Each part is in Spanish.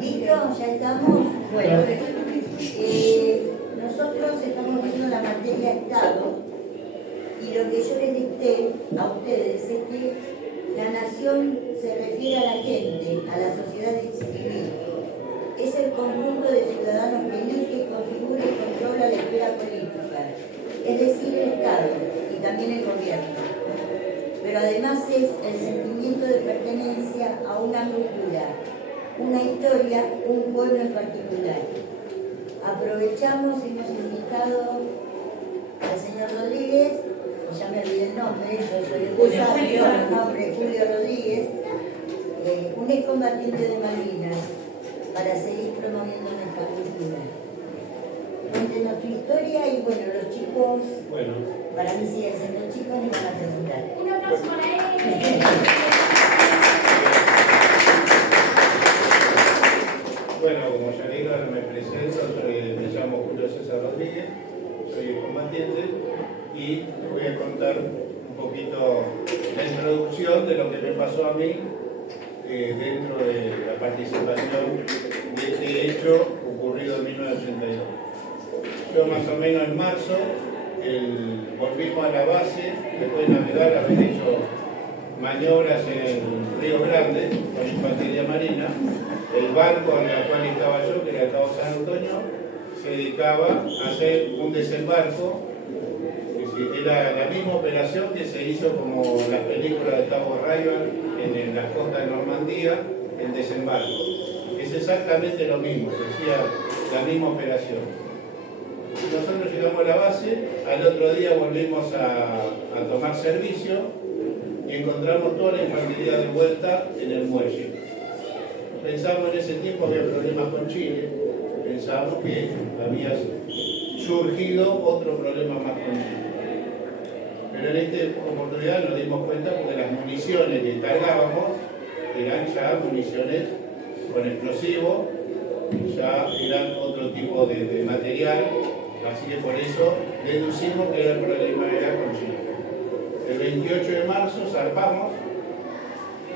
¿Listo? ¿Ya estamos? Bueno, nosotros estamos viendo la materia Estado y lo que yo les dicté a ustedes es que la nación se refiere a la gente, a la sociedad civil. Es el conjunto de ciudadanos que elige, configura y controla la esfera política, es decir, el Estado y también el gobierno. Pero además es el sentimiento de pertenencia a una cultura, una historia, un pueblo en particular. Aprovechamos y hemos invitado al señor Rodríguez, ya me olvidé el nombre, yo soy el nombre Julio Rodríguez, un excombatiente de Malvinas, para seguir promoviendo nuestra cultura. Cuéntenos tu historia y bueno, los chicos, para mí siguen siendo chicos y van a preguntar. Un aplauso para él. Bueno, como ya digo, me presento, me llamo Julio César Rodríguez, soy combatiente y voy a contar un poquito la introducción de lo que me pasó a mí dentro de la participación de este hecho ocurrido en 1982. Yo más o menos en marzo volvimos a la base, después de navegar, haber hecho maniobras en Río Grande con infantería marina. El barco en el cual estaba yo, que era el Cabo San Antonio, se dedicaba a hacer un desembarco. Era la misma operación que se hizo como las películas de Cabo Ryan en la costa de Normandía, el desembarco. Es exactamente lo mismo, se hacía la misma operación. Nosotros llegamos a la base, al otro día volvimos a tomar servicio y encontramos toda la infantería de vuelta en el muelle. Pensamos en ese tiempo había problemas con Chile, pensamos que había surgido otro problema más con Chile. Pero en esta oportunidad nos dimos cuenta porque las municiones que cargábamos eran ya municiones con explosivos, ya eran otro tipo de material, así que por eso deducimos que el problema era con Chile. El 28 de marzo zarpamos,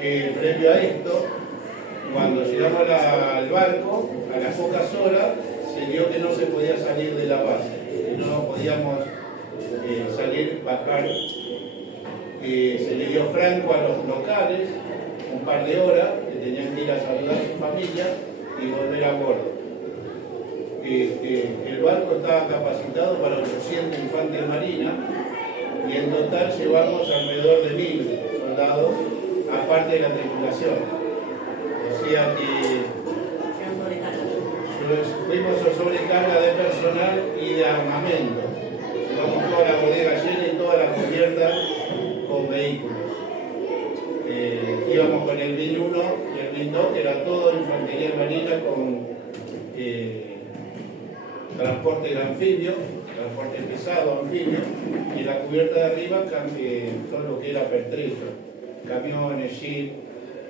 previo a esto, cuando llegamos al barco, a las pocas horas, se vio que no se podía salir de la base, que no podíamos salir, bajar. Se le dio franco a los locales, un par de horas, que tenían que ir a saludar a su familia y volver a bordo. El barco estaba capacitado para 800 infantes de marina y en total llevamos alrededor de 1000 soldados, aparte de la tripulación. O sea que fuimos a sobrecarga de personal y de armamento. Llevamos toda la bodega llena y toda la cubierta con vehículos. Íbamos con el BIN 1 y el BIN 2, que era todo infantería marina con transporte de anfibio, transporte pesado anfibio, y en la cubierta de arriba todo lo que era pertrecho, camiones, jeep,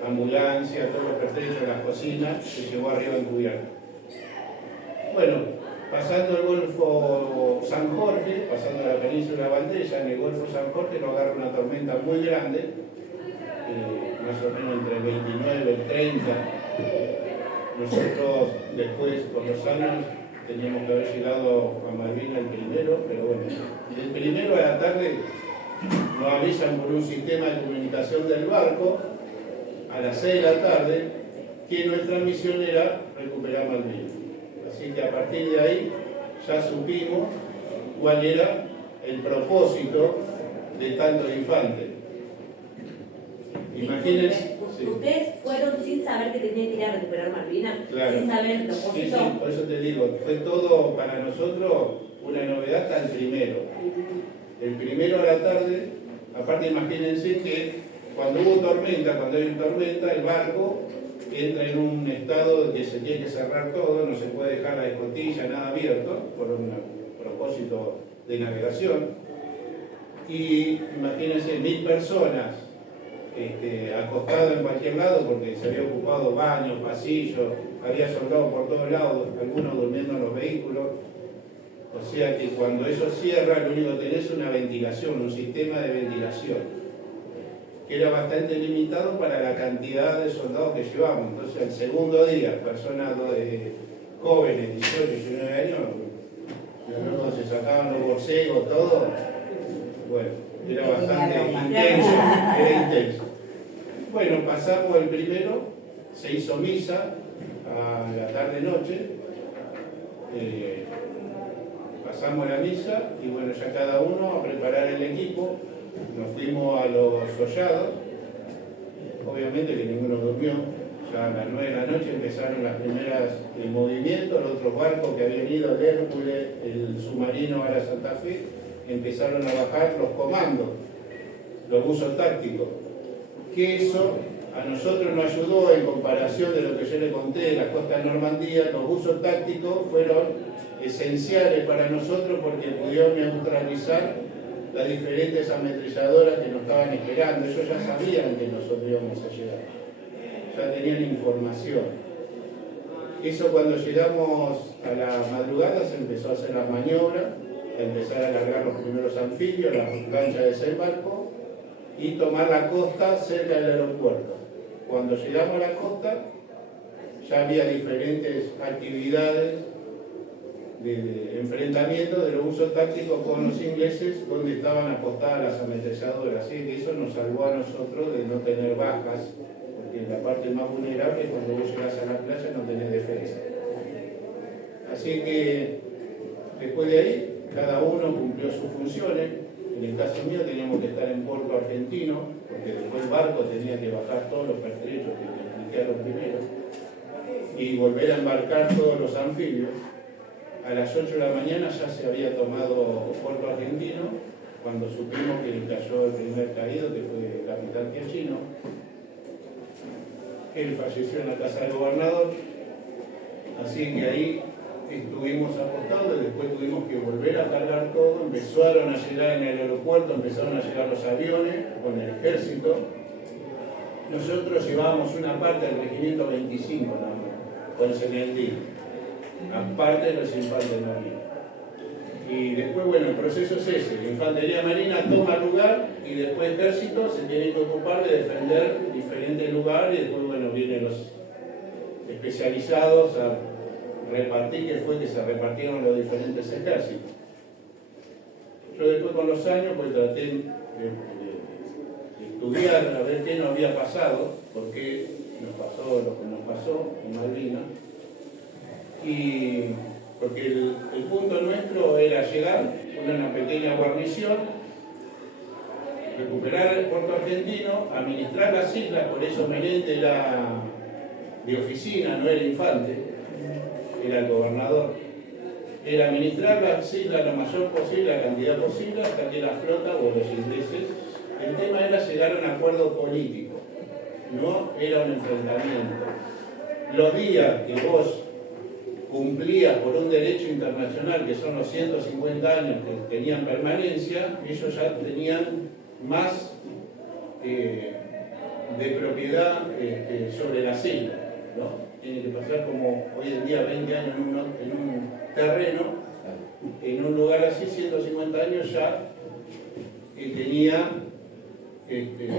ambulancia, todos los pertrechos, las cocinas, se llevó arriba en cubierta. Bueno, pasando el Golfo San Jorge, pasando la península Valdella, en el Golfo San Jorge nos agarra una tormenta muy grande, más o menos entre el 29 y el 30. Nosotros después, con los años, teníamos que haber llegado a Malvinas el primero, pero bueno, el primero a la tarde nos avisan por un sistema de comunicación del barco, a las 6 de la tarde, que nuestra misión era recuperar Malvinas. Así que a partir de ahí ya supimos cuál era el propósito de tantos infantes. Imagínense. Sí. Ustedes fueron sin saber que tenían que ir a recuperar Malvinas, Claro. sin saber el propósito. Sí, por eso te digo, fue todo para nosotros una novedad hasta el primero. El primero a la tarde, aparte imagínense que cuando hay tormenta, el barco entra en un estado de que se tiene que cerrar todo, no se puede dejar la escotilla, nada abierto, por un propósito de navegación. Y imagínense 1000 personas acostado en cualquier lado porque se había ocupado baños, pasillos, había soldados por todos lados, algunos durmiendo en los vehículos. O sea que cuando eso cierra, lo único que tenés es una ventilación, un sistema de ventilación, que era bastante limitado para la cantidad de soldados que llevamos. Entonces, el segundo día, personas jóvenes, 18, 19 años, luego se sacaban los borcegos, todo. Bueno, era bastante intenso, era intenso. Bueno, pasamos el primero, se hizo misa a la tarde-noche, pasamos la misa y bueno, ya cada uno a preparar el equipo, nos fuimos a los sollados, obviamente que ninguno durmió, ya a las 9 de la noche empezaron las primeras movimientos, los otros barcos que habían ido, el Hércules, el submarino a la Santa Fe, empezaron a bajar los comandos, los buzos tácticos, que eso a nosotros nos ayudó en comparación de lo que yo le conté de la costa de Normandía. Los buzos tácticos fueron esenciales para nosotros porque pudieron neutralizar las diferentes ametralladoras que nos estaban esperando. Ellos ya sabían que nosotros íbamos a llegar, ya tenían información. Eso cuando llegamos a la madrugada se empezó a hacer las maniobras, a empezar a largar los primeros anfibios, las planchas de desembarco y tomar la costa cerca del aeropuerto. Cuando llegamos a la costa ya había diferentes actividades de enfrentamiento de los usos tácticos con los ingleses donde estaban apostadas las ametralladoras, así que eso nos salvó a nosotros de no tener bajas, porque la parte más vulnerable es cuando vos llegás a la playa no tenés defensa. Así que después de ahí cada uno cumplió sus funciones. En el caso mío teníamos que estar en Puerto Argentino, porque después el barco tenía que bajar todos los pertrechos que te expliqué a lo primero y volver a embarcar todos los anfibios. A las 8 de la mañana ya se había tomado Puerto Argentino, cuando supimos que le cayó el primer caído, que fue el capitán Tiachino. Él falleció en la casa del gobernador, así que ahí estuvimos apostados, después tuvimos que volver a cargar todo, empezaron a llegar en el aeropuerto, empezaron a llegar los aviones con el ejército. Nosotros llevábamos una parte del regimiento 25, ¿no? Con Senendí, aparte de los infantes marinos. Y después, bueno, el proceso es ese, la infantería marina toma lugar y después el ejército se tiene que ocupar de defender diferentes lugares y después, bueno, vienen los especializados a repartir, que fue que se repartieron los diferentes ejércitos. Yo después con los años pues traté de estudiar a ver qué nos había pasado, por qué nos pasó lo que nos pasó en Malvinas, y porque el punto nuestro era llegar con una pequeña guarnición, recuperar el puerto argentino, administrar las islas, por eso Menéndez era de oficina, no era infante, era el gobernador, era administrar las islas lo mayor posible, la cantidad posible, hasta que la flota o los ingleses. El tema era llegar a un acuerdo político, no era un enfrentamiento. Los días que vos cumplías por un derecho internacional, que son los 150 años que tenían permanencia, ellos ya tenían más de propiedad sobre las islas, ¿no? Tiene que pasar como hoy en día 20 años en un terreno, en un lugar así, 150 años ya tenía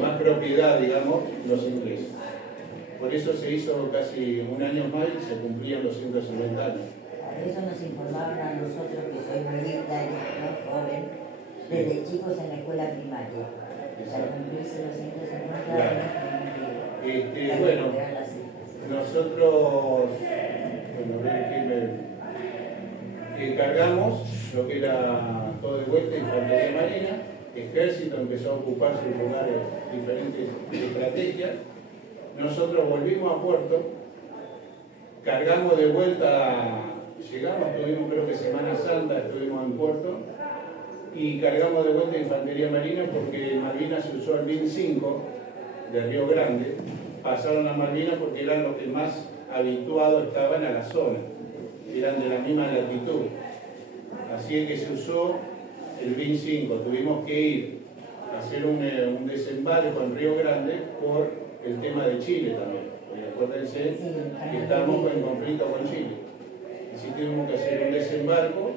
más propiedad, digamos, los ingleses. Por eso se hizo casi un año más y se cumplían los 150 años. Por eso nos informaban a nosotros que soy militares, ¿no? Joven, desde chicos en la escuela primaria. Para cumplirse los 150 años, bueno, nosotros, cargamos lo que era todo de vuelta, infantería marina, ejército empezó a ocupar sus lugares, diferentes estrategias. Nosotros volvimos a puerto, cargamos de vuelta, llegamos, tuvimos creo que Semana Santa, estuvimos en puerto, y cargamos de vuelta infantería marina porque en Malvinas se usó el BIN 5 de Río Grande, pasaron a Malvinas porque eran los que más habituados estaban a la zona, eran de la misma latitud. Así es que se usó el BIN 5, tuvimos que ir hacer un desembarco en Río Grande por el tema de Chile también. Porque acuérdense que estamos en conflicto con Chile. Así que tuvimos que hacer un desembarco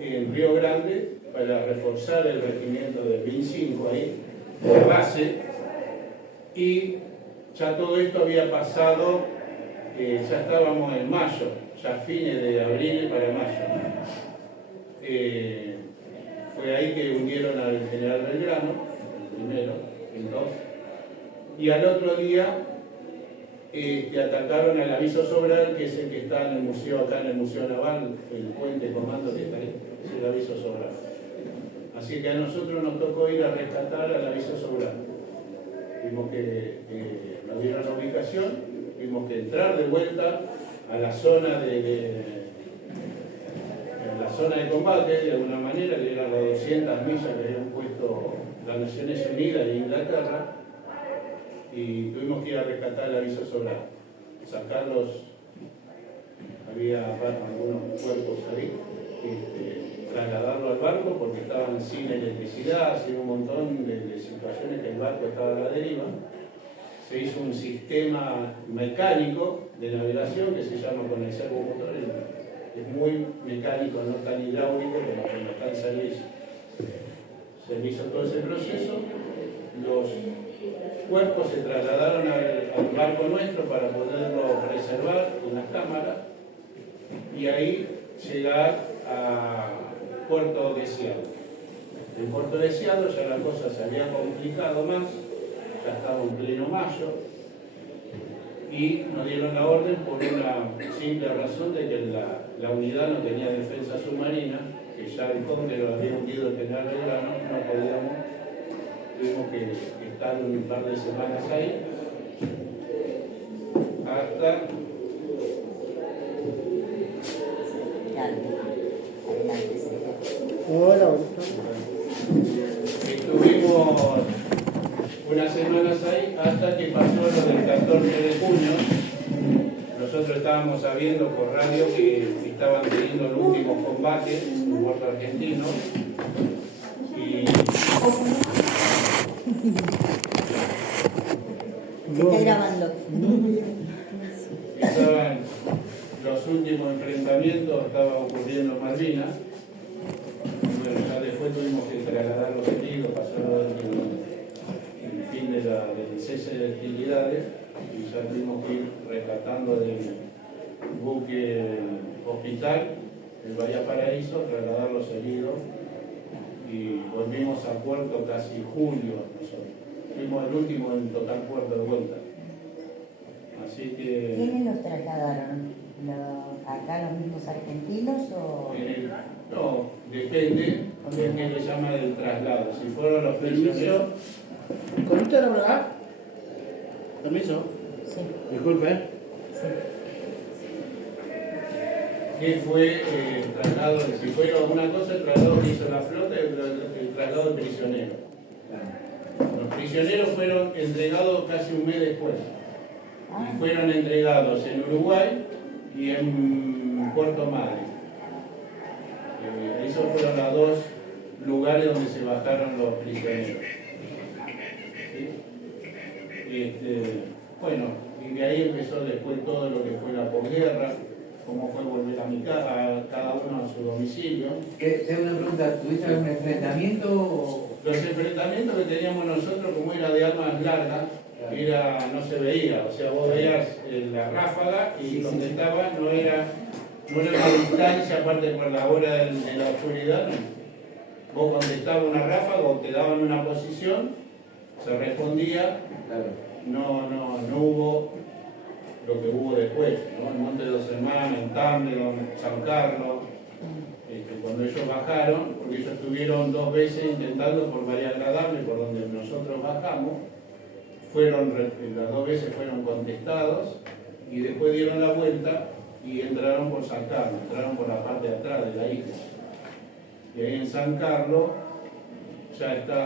en Río Grande para reforzar el regimiento del 25 ahí, de base, y ya todo esto había pasado, ya estábamos en mayo, ya fines de abril para mayo. Fue ahí que unieron al general Belgrano, el primero, el 2, y al otro día que atacaron al aviso Sobral, que es el que está en el museo, acá en el Museo Naval, el puente comando que está ahí, es el aviso Sobral. Así que a nosotros nos tocó ir a rescatar al aviso Sobral. Tuvimos que nos dieron la ubicación, tuvimos que entrar de vuelta a la zona la zona de combate, de alguna manera, que eran las 200 millas que habían puesto las Naciones Unidas e Inglaterra, y tuvimos que ir a rescatar el aviso Sobral, sacarlos, había algunos cuerpos ahí, trasladarlo al barco porque estaban sin electricidad, sin un montón de situaciones que el barco estaba a la deriva. Se hizo un sistema mecánico de navegación que se llama con el servomotor, es muy mecánico, no tan hidráulico como cuando está en servicio. Se hizo todo ese proceso, los cuerpos se trasladaron al barco nuestro para poderlo preservar en las cámaras y ahí llegar a Puerto Deseado. En Puerto Deseado ya la cosa se había complicado más, ya estaba en pleno mayo, y nos dieron la orden por una simple razón de que la unidad no tenía defensa submarina, que ya el Conde lo había hundido el general Belgrano, no podíamos, tuvimos que estar un par de semanas ahí, hasta Hola, estuvimos unas semanas ahí hasta que pasó lo del 14 de junio. Nosotros estábamos sabiendo por radio que estaban teniendo los últimos combates en puerto argentino y Se está grabando. estaban los últimos enfrentamientos, estaba ocurriendo en Malvinas. Bueno, ya después tuvimos que trasladar los heridos, pasó el fin del cese de hostilidades y ya tuvimos que ir rescatando del buque hospital, el Bahía Paraíso, trasladar los heridos y volvimos a puerto casi julio nosotros. Fuimos el último en total puerto de vuelta. Así que... ¿Quiénes los trasladaron? ¿Acá los mismos argentinos o...? No, depende de qué le llama el traslado. Si fueron los prisioneros... ¿Con usted la verdad? ¿Permiso? Sí, Disculpe. sí. ¿Qué fue el traslado? Si fue una cosa, el traslado que hizo la flota y el traslado de prisioneros. Los prisioneros fueron entregados casi un mes después. Y fueron entregados en Uruguay y en Puerto Madre. Esos fueron los dos lugares donde se bajaron los prisioneros. ¿Sí? Bueno, y de ahí empezó después todo lo que fue la posguerra, cómo fue volver a mi casa, cada uno a su domicilio. Tengo una pregunta, ¿tuviste algún enfrentamiento o...? Los enfrentamientos que teníamos nosotros, como era de armas largas, no se veía, o sea, vos veías la ráfaga y donde estaba no era una distancia, aparte por la hora de la oscuridad, no. Vos contestabas una ráfaga o te daban una posición, se respondía, no hubo lo que hubo después, ¿no? En Monte de Dos Hermanos, en Tambleton, en San Carlos, cuando ellos bajaron, porque ellos estuvieron 2 veces intentando por Bahía Agradable, por donde nosotros bajamos, las 2 veces fueron contestados y después dieron la vuelta y entraron por San Carlos, entraron por la parte de atrás de la isla. Y ahí en San Carlos,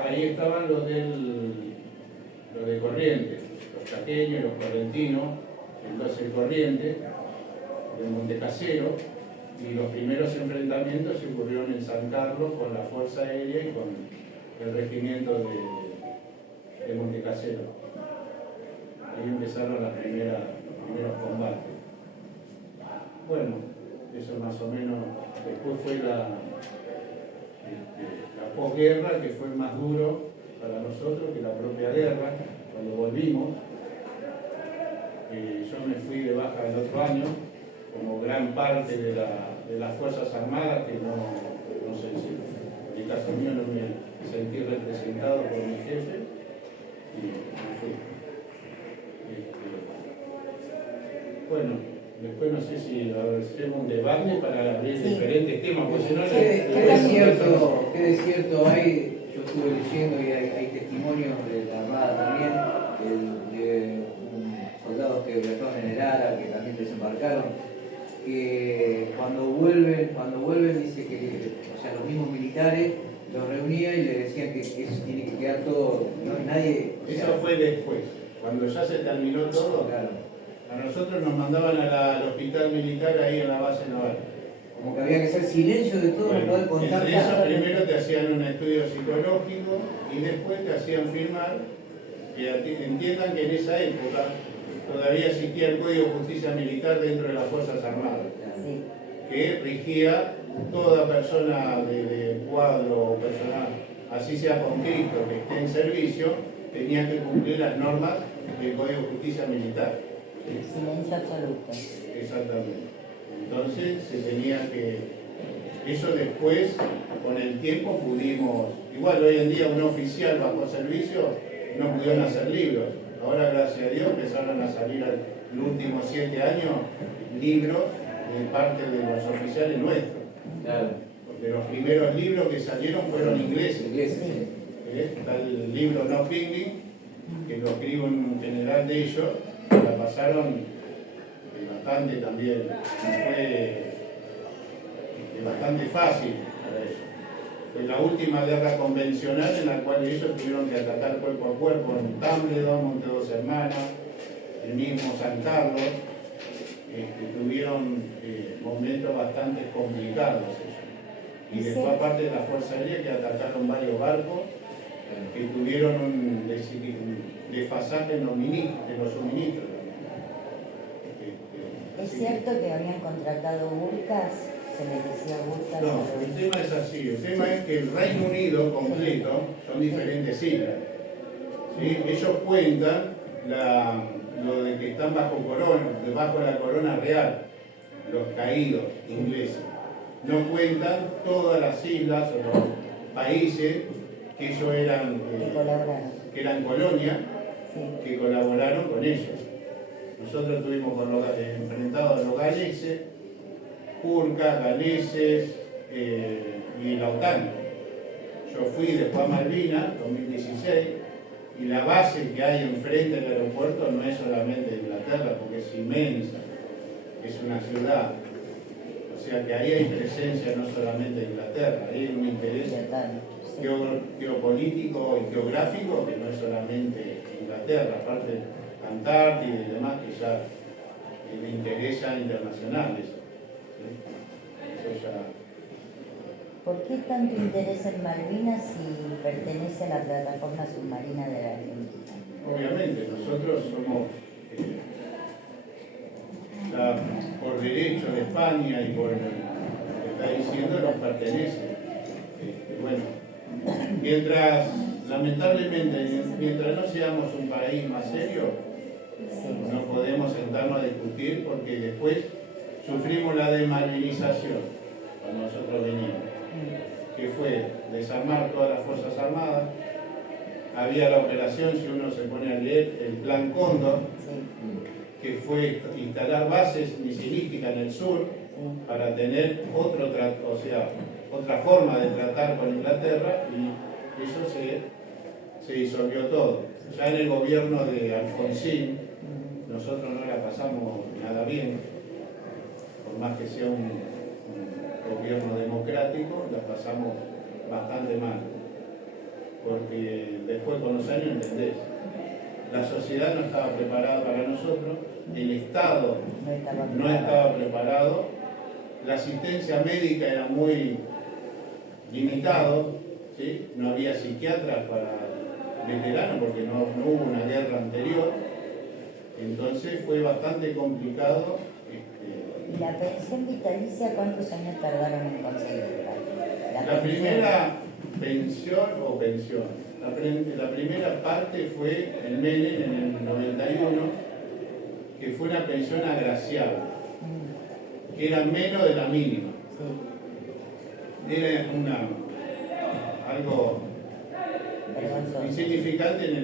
ahí estaban los de Corrientes, los chaqueños, los correntinos, entonces el Corriente, del Montecasero, y los primeros enfrentamientos se ocurrieron en San Carlos con la Fuerza Aérea y con el regimiento de Montecasero. Ahí empezaron los primeros combates. Bueno, eso más o menos. Después fue la posguerra, que fue más duro para nosotros que la propia guerra. Cuando volvimos, yo me fui de baja el otro año, como gran parte de las Fuerzas Armadas, que no sé si en el caso mío no me sentí representado por mi jefe, y me fui. Bueno, después no sé si hacemos un debate para abrir diferentes temas, porque si no... ¿Qué desierto hay? Yo estuve leyendo y hay testimonios de la Armada también, de soldados que viajaron en el Ara, que también desembarcaron, que cuando vuelven dice que, o sea, los mismos militares los reunían y le decían que eso tiene que quedar todo, no hay nadie... Eso fue después, cuando ya se terminó todo. Claro. A nosotros nos mandaban al hospital militar ahí en la base naval. Como que había que hacer silencio de todo, Bueno, no poder contar entre eso nada. primero te hacían un estudio psicológico y después te hacían firmar que entiendan que en esa época todavía existía el Código de Justicia Militar dentro de las Fuerzas Armadas, Sí. que rigía toda persona de cuadro o personal, así sea conscripto, que esté en servicio, tenía que cumplir las normas del Código de Justicia Militar. Silencio absoluto. Exactamente. Entonces se tenía que... Eso después, con el tiempo pudimos... Igual hoy en día un oficial bajo servicio no pudieron hacer libros. Ahora, gracias a Dios, empezaron a salir los últimos 7 años libros de parte de los oficiales nuestros. Claro. Porque los primeros libros que salieron fueron ingleses. Está el libro No Picnic, que lo escribe un general de ellos, la pasaron bastante también, fue bastante fácil para ellos. Fue la última guerra convencional en la cual ellos tuvieron que atacar cuerpo a cuerpo en Tambledon, Monte Dos Hermanas, el mismo San Carlos. Tuvieron momentos bastante complicados ellos. Y después, aparte de la Fuerza Aérea, que atacaron varios barcos que tuvieron un desfasaje en los suministros. ¿Es cierto que habían contratado burcas? ¿Se les decía burcas? No, el tema es así. El tema es que el Reino Unido completo son diferentes islas. ¿Sí? Ellos cuentan lo de que están debajo de la corona real, los caídos ingleses. No cuentan todas las islas o los países que ellos que eran colonias, que colaboraron con ellos. Nosotros estuvimos enfrentados a los galeses, turcas, galeses y la OTAN. Yo fui después a Malvinas, 2016, y la base que hay enfrente del aeropuerto no es solamente de Inglaterra, porque es inmensa, es una ciudad. O sea que ahí hay presencia no solamente de Inglaterra, hay un interés geopolítico y geográfico que no es solamente Inglaterra, aparte Antártida y demás, que ya le interesa internacional eso. ¿Sí? Eso ya... ¿Por qué tanto interés en Malvinas si pertenece a la plataforma submarina de la Argentina? Obviamente, nosotros somos, por derecho de España y por lo que está diciendo, nos pertenece. Bueno, lamentablemente, mientras no seamos un país más serio, no podemos sentarnos a discutir porque después sufrimos la desmalvinización cuando nosotros venimos, que fue desarmar todas las Fuerzas Armadas. Había la operación, si uno se pone a leer, el Plan Cóndor, que fue instalar bases misilísticas en el sur para tener otra forma de tratar con Inglaterra, y eso se disolvió todo. Ya en el gobierno de Alfonsín, nosotros no la pasamos nada bien, por más que sea un gobierno democrático, la pasamos bastante mal, porque después con los años entendés, la sociedad no estaba preparada para nosotros, el Estado no estaba preparado, la asistencia médica era muy limitado, ¿sí? No había psiquiatras para veteranos porque no hubo una guerra anterior. Entonces fue bastante complicado. ¿Y la pensión vitalicia cuántos años tardaron en conseguirla? La primera pensión o pensión, la primera parte fue en Menem en el 91, que fue una pensión agraciada, que era menos de la mínima. Era algo insignificante en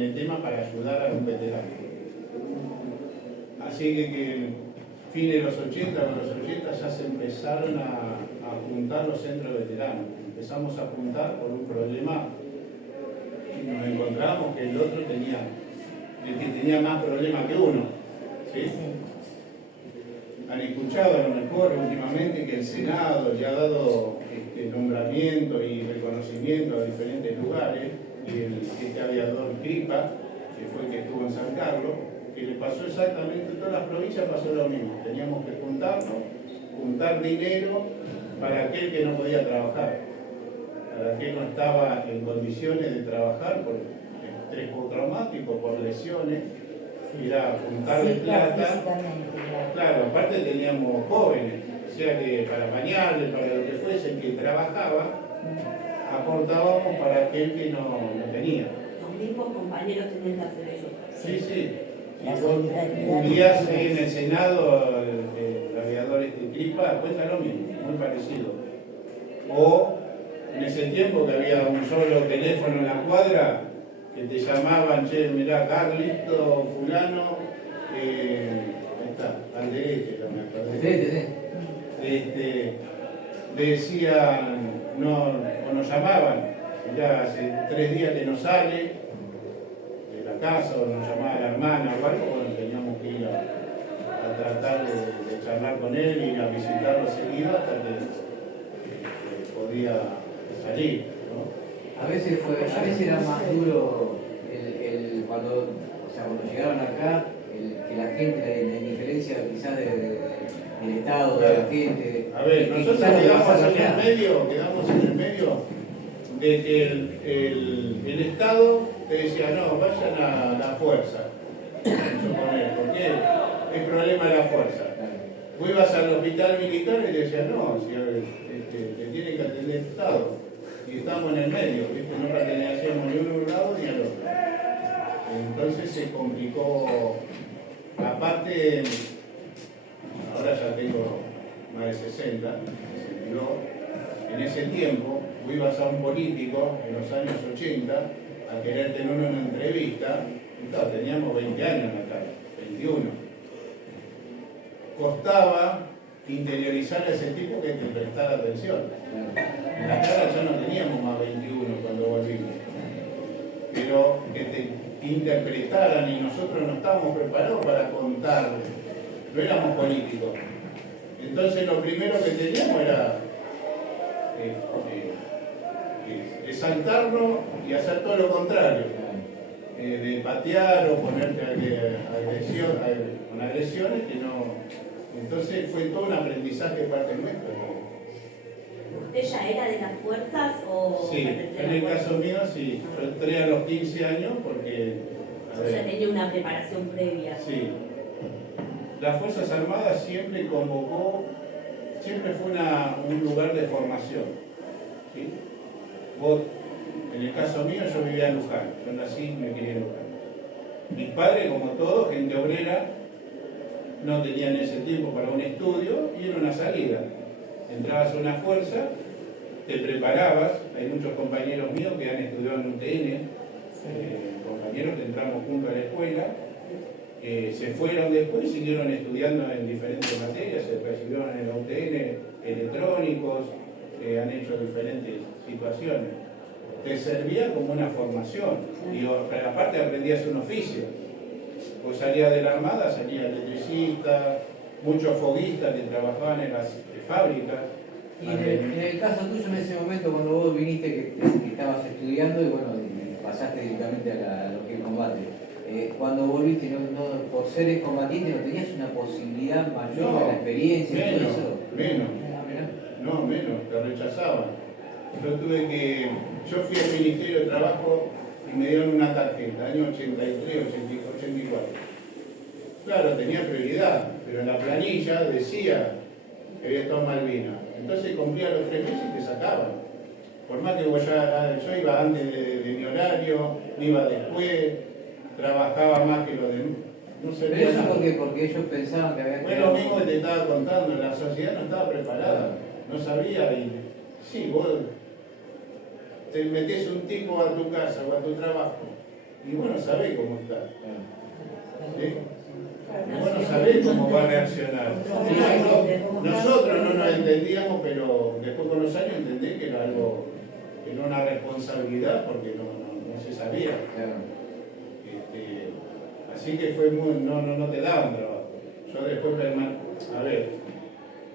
el tema para ayudar a un veterano. Así que fin de los 80, con los 80 ya se empezaron a juntar los centros veteranos. Empezamos a juntar por un problema y nos encontramos que el otro el que tenía más problemas que uno. ¿Sí? Han escuchado a lo mejor últimamente que el Senado ya ha dado nombramiento y reconocimiento a diferentes lugares, y este aviador Cripa, que fue el que estuvo en San Carlos, que le pasó exactamente, en todas las provincias pasó lo mismo. Teníamos que juntar dinero para aquel que no podía trabajar, para aquel que no estaba en condiciones de trabajar por estrés postraumático, por lesiones, era juntarle plata. Claro, aparte teníamos jóvenes, o sea que para bañarles, para lo que fuese, el que trabajaba, aportábamos para aquel que no tenía. Los mismos compañeros tenían que hacer eso. Sí, sí. Un día en el Senado, el aviador Cripa cuenta lo mismo, muy parecido. O en ese tiempo que había un solo teléfono en la cuadra, que te llamaban, che, mirá, Carlito, fulano, ahí está, Alderete, decían, o nos llamaban, ya hace 3 días que no sale de la casa, o nos llamaba la hermana o algo, bueno, teníamos que ir a tratar de charlar con él y a visitarlo seguido hasta que podía salir, ¿no? A veces era más duro cuando llegaron acá, que la gente, la indiferencia quizás del Estado, de la gente. A ver, nosotros quedamos en el medio de que el Estado te decía, no, vayan a la fuerza, suponer, porque el problema de la fuerza. Vos ibas al hospital militar y te decían, no, si, te tiene que atender el Estado. Y estamos en el medio, ¿viste? No pertenecíamos ni a un lado ni al otro. Entonces se complicó. Aparte, ahora ya tengo más de 60, 62. En ese tiempo, vos ibas a un político en los años 80 a querer tener una entrevista, y claro, teníamos 20 años acá, 21. Costaba interiorizar a ese tipo que te prestara atención. En la cara ya no teníamos más 21 cuando volvimos, pero que te interpretaran, y nosotros no estábamos preparados para contar, no éramos políticos. Entonces lo primero que teníamos era exaltarnos y hacer todo lo contrario, de patear o ponerte con agresiones que no. Entonces fue todo un aprendizaje parte nuestra. ¿Usted ya era de las fuerzas o...? Sí, en el caso mío sí. Yo entré a los 15 años porque... Ya tenía una preparación previa. Sí. Las Fuerzas Armadas siempre convocó, siempre fue un lugar de formación. ¿Sí? Vos, en el caso mío, yo vivía en Luján. Yo nací y me crié en Luján. Mis padres, como todos, gente obrera, no tenían ese tiempo para un estudio y era una salida. Entrabas a una fuerza, te preparabas, hay muchos compañeros míos que han estudiado en UTN, compañeros que entramos juntos a la escuela, se fueron después y siguieron estudiando en diferentes materias, se recibieron en la UTN, electrónicos, han hecho diferentes situaciones. Te servía como una formación, y aparte aprendías un oficio. Pues salía de la Armada, salía electricista, muchos foguistas que trabajaban en las fábricas. Y en el caso tuyo, en ese momento, cuando vos viniste, que estabas estudiando y bueno, y pasaste directamente a lo que es el combate, cuando volviste, por ser combatiente, ¿no tenías una posibilidad mayor de la experiencia? Menos, y todo eso? menos. No, menos, te rechazaban. Yo fui al Ministerio de Trabajo y me dieron una tarjeta, año 83, 84. Claro, tenía prioridad, pero en la planilla decía que había estado en Malvinas. Entonces cumplía los 3 meses y te sacaban. Por más que yo iba antes de mi horario, me iba después, trabajaba más que los demás. No Pero servía eso nada. porque ellos pensaban que había Fue lo mismo que te estaba contando, la sociedad no estaba preparada, no sabía y sí, vos te metés un tipo a tu casa o a tu trabajo y vos no sabés cómo está. ¿Sí? Y vos no sabés cómo va a reaccionar. Nosotros no nos entendíamos, pero después con los años entendí que era algo, que era una responsabilidad porque no se sabía. Así que fue muy, no te daban trabajo.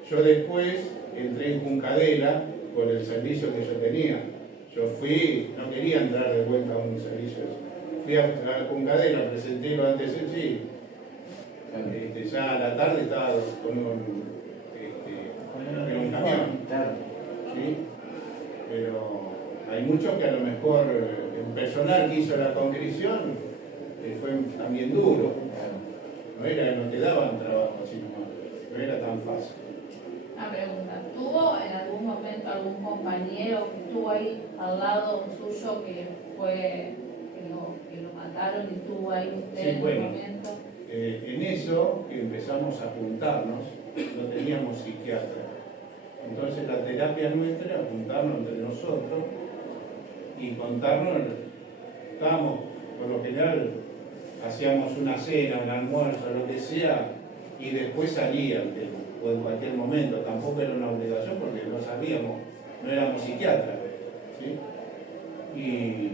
Yo después entré en Juncadela por el servicio que yo tenía. Yo no quería entrar de vuelta a un servicio. Fui a Juncadela, presenté los antecedentes, sí. Ya a la tarde estaba con en un camión. ¿Sí? Pero hay muchos que a lo mejor el personal que hizo la conscripción fue también duro. No te daban trabajo así nomás, no era tan fácil. Una pregunta, ¿tuvo en algún momento algún compañero que estuvo ahí al lado suyo que lo mataron y estuvo ahí usted Sí, en bueno. un momento? En eso que empezamos a juntarnos, no teníamos psiquiatra. Entonces la terapia nuestra era juntarnos entre nosotros y contarnos, estábamos, por lo general, hacíamos una cena, un almuerzo, lo que sea, y después salía el tema, o en cualquier momento, tampoco era una obligación porque no sabíamos, no éramos psiquiatras, ¿sí? Y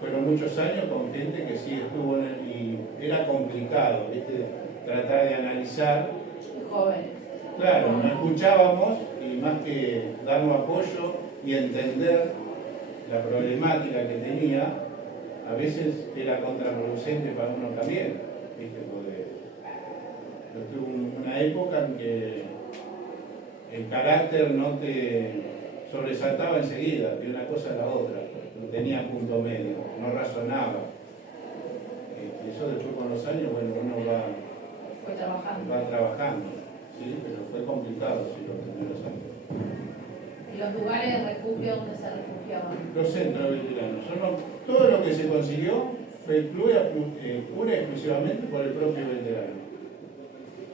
fueron muchos años con gente que sí estuvo y era complicado, ¿viste? Tratar de analizar. Jóvenes. Claro, nos escuchábamos y más que darnos apoyo y entender la problemática que tenía, a veces era contraproducente para uno también, ¿viste? Porque yo tuve una época en que el carácter no te sobresaltaba enseguida, de una cosa a la otra, no tenía punto medio, no razonaba. Eso después con los años, bueno, uno Fue trabajando. va trabajando, ¿sí? Pero fue complicado, sí, los primeros años. ¿Y los lugares de refugio donde se refugiaban? Los centros veteranos. Todo lo que se consiguió fue pura y exclusivamente por el propio veterano.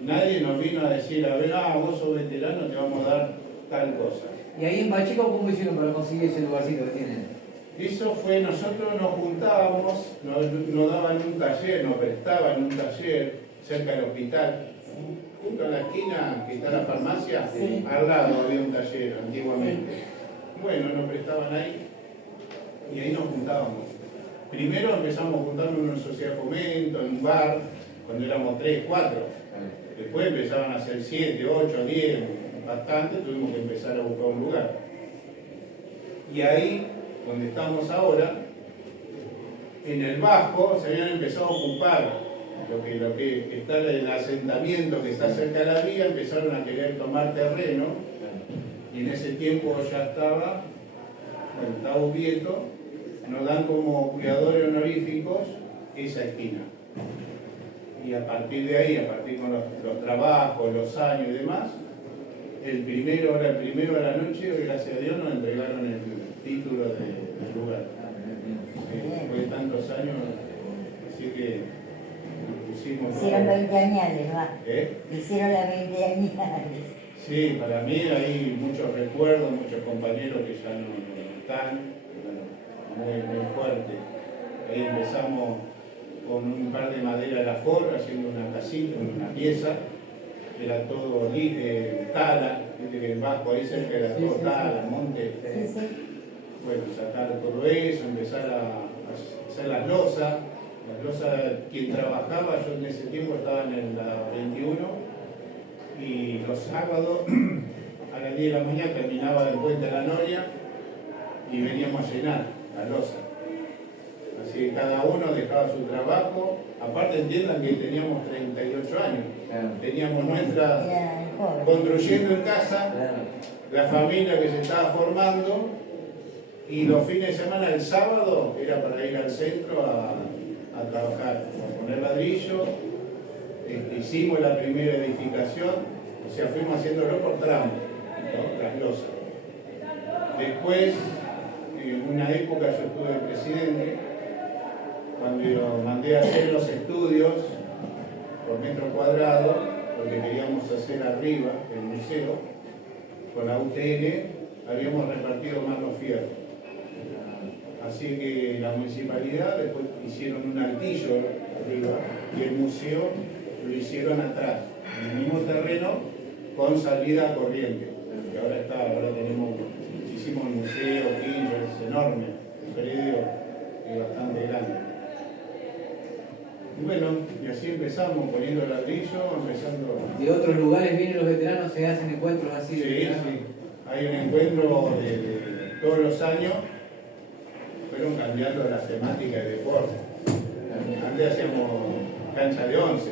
Nadie nos vino a decir, a ver, vos sos veterano, te vamos a dar tal cosa. Y ahí en Pacheco, ¿cómo hicieron para conseguir ese lugarcito que tienen? Eso fue, nosotros nos juntábamos, nos daban un taller, nos prestaban un taller cerca del hospital. Junto a la esquina que está la farmacia, Sí. al lado había un taller antiguamente. Bueno, nos prestaban ahí y ahí nos juntábamos. Primero empezamos a juntarnos en una sociedad de fomento, en un bar, cuando éramos 3, 4. Después empezaban a ser 7, 8, 10, bastante, tuvimos que empezar a buscar un lugar. Y ahí, donde estamos ahora, en el Bajo se habían empezado a ocupar lo que está en el asentamiento que está cerca de la vía, empezaron a querer tomar terreno y en ese tiempo ya estaba Ubieto, nos dan como cuidadores honoríficos esa esquina. Y a partir de ahí, a partir con los trabajos, los años y demás, el primero de la noche, gracias a Dios, nos entregaron el título del lugar. Después de tantos años, así que nos pusimos... Hicieron 20 añales, va. ¿Eh? Hicieron las 20 añales. Sí, para mí hay muchos recuerdos, muchos compañeros que ya no están, bueno, muy fuerte. Ahí empezamos con un par de madera de la forja, haciendo una casita, una pieza, era todo tala, viste que el Bajo ahí cerca era todo tala, monte. Sí, sí. Bueno, sacar todo eso, empezar a hacer las losas. Las losas, quien trabajaba, yo en ese tiempo estaba en la 21, y los sábados a las 10 de la mañana terminaba el puente de la Noria y veníamos a llenar la losa. Así que cada uno dejaba su trabajo. Aparte entiendan que teníamos 38 años. Claro. Teníamos nuestra, Era joven. construyendo en casa, Claro. la familia que se estaba formando, Y los fines de semana, el sábado, era para ir al centro a trabajar, a poner ladrillo. Hicimos la primera edificación, o sea, fuimos haciéndolo por tramos, ¿no? Las losas. Después, en una época yo estuve presidente, cuando yo mandé a hacer los estudios por metro cuadrado, porque queríamos hacer arriba el museo, con la UTN habíamos repartido más los fierros. Así que la municipalidad después hicieron un altillo arriba y el museo lo hicieron atrás, en el mismo terreno, con salida a corriente. Que ahora hicimos un museo, es enorme, el predio es bastante grande. Y bueno, y así empezamos poniendo el ladrillo, empezando. De otros lugares vienen los veteranos, se hacen encuentros así. Sí, sí. Hay un encuentro de todos los años, fueron cambiando las temáticas de deporte. Antes hacíamos cancha de 11,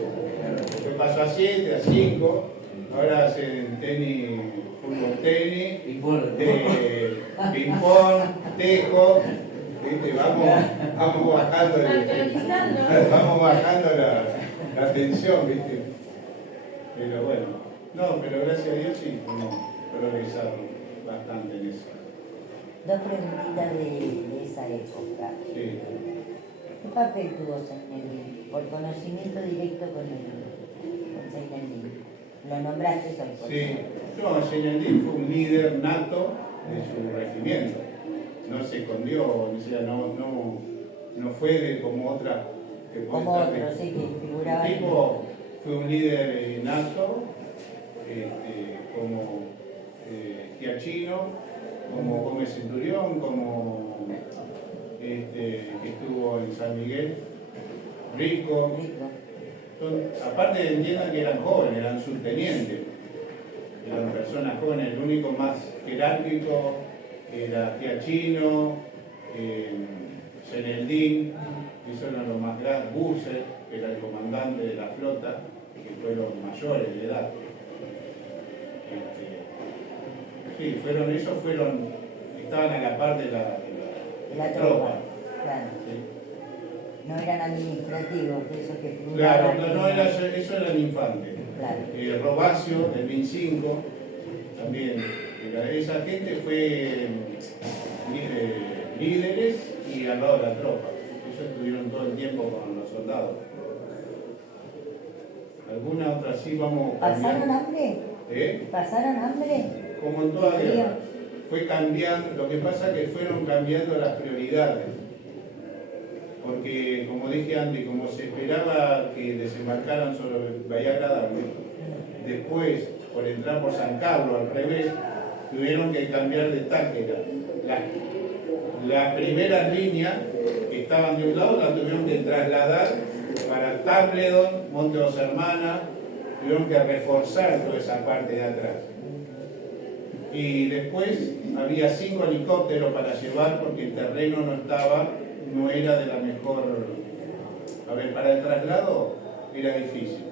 después pasó a 7, a 5, ahora hacen tenis, fútbol tenis, ping-pong, tejo, ¿viste? Vamos bajando, vamos bajando la tensión, ¿viste? Pero bueno, no, pero gracias a Dios sí, hemos progresado bastante en eso. Dos preguntitas de esa época. Sí. ¿Qué papel tuvo Seinelin? Por conocimiento directo con Seinelin. Lo nombraste hoy por Sí, no, Seinelin fue un líder nato de su regimiento. No se escondió, o sea, no fue como otra. Como otro, sí, que figuraba. El tipo fue un líder nato, como Giachino, como Gómez Centurión, como que estuvo en San Miguel, Rico. Aparte entiendan que eran jóvenes, eran subtenientes, eran personas jóvenes. El único más jerárquico era Giachino, Zeneldín, esos eran los más grandes, Busser, que era el comandante de la flota, que fueron mayores de edad. Sí, estaban a la par de la tropa. Claro. Sí. No eran administrativos, esos que Claro, figuraban. eso eran infantes. Claro. Robacio, del 25, también. Esa gente fue líderes y al lado de la tropa. Ellos estuvieron todo el tiempo con los soldados. ¿Alguna otra sí vamos ¿Pasaron cambiando? hambre? ¿Pasaron hambre? Como en toda guerra. Fue cambiando, lo que pasa es que fueron cambiando las prioridades. Porque, como dije antes, como se esperaba que desembarcaran sobre Bahía Agradable, después, por entrar por San Carlos al revés, tuvieron que cambiar de táctica. Las primeras líneas que estaban de un lado las tuvieron que trasladar para Tabledon, Monte Dos Hermanas, tuvieron que reforzar toda esa parte de atrás. Y después había 5 helicópteros para llevar porque el terreno no era de la mejor. A ver, para el traslado era difícil,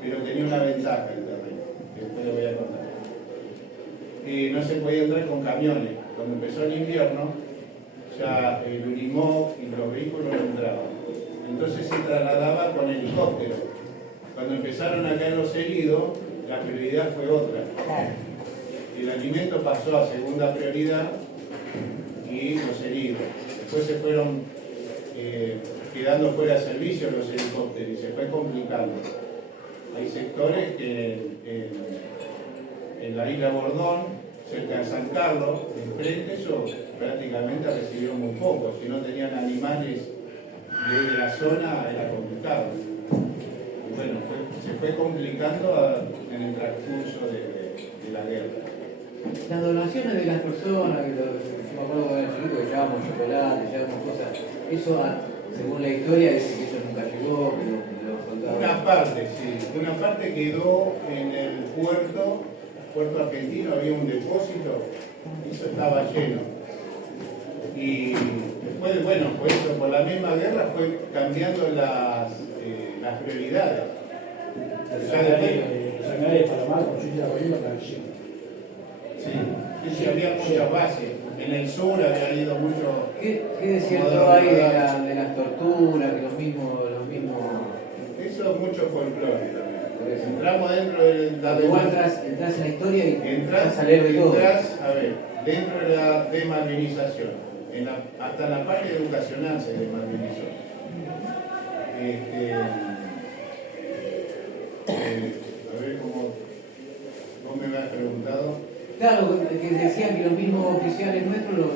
pero tenía una ventaja el terreno, que después le voy a contar. No se podía entrar con camiones. Cuando empezó el invierno, ya el Unimog y los vehículos no entraban. Entonces se trasladaba con helicóptero. Cuando empezaron a caer los heridos, la prioridad fue otra. El alimento pasó a segunda prioridad y los heridos. Después se fueron quedando fuera de servicio los helicópteros y se fue complicando. Hay sectores que en la isla Bordón, cerca de San Carlos, enfrente, eso prácticamente recibieron muy poco. Si no tenían animales de la zona, era complicado. Y bueno, se fue complicando en el transcurso de la guerra. Las donaciones de las personas, yo me acuerdo cuando era chiquito que llevábamos chocolate, llevábamos cosas, eso según la historia dice que eso nunca llegó, que los soldados... Una parte, sí, una parte quedó en el puerto argentino, había un depósito, eso estaba lleno. Y después, bueno, por la misma guerra fue cambiando las prioridades. Los hangares de Palomar, con Chile de Bolívar, la visión. Sí, había muchas bases. en el sur había ido mucho. ¿Qué de cierto hay de las torturas, que los mismos... Eso es mucho folclore también. Por eso. Entramos dentro de la Igual entras en la historia y entras a leer de todo. a ver, dentro de la desmalvinización, hasta en la parte educacional se desmalvinizó. A ver cómo vos me habías preguntado. Claro, que decían que los mismos oficiales nuestros los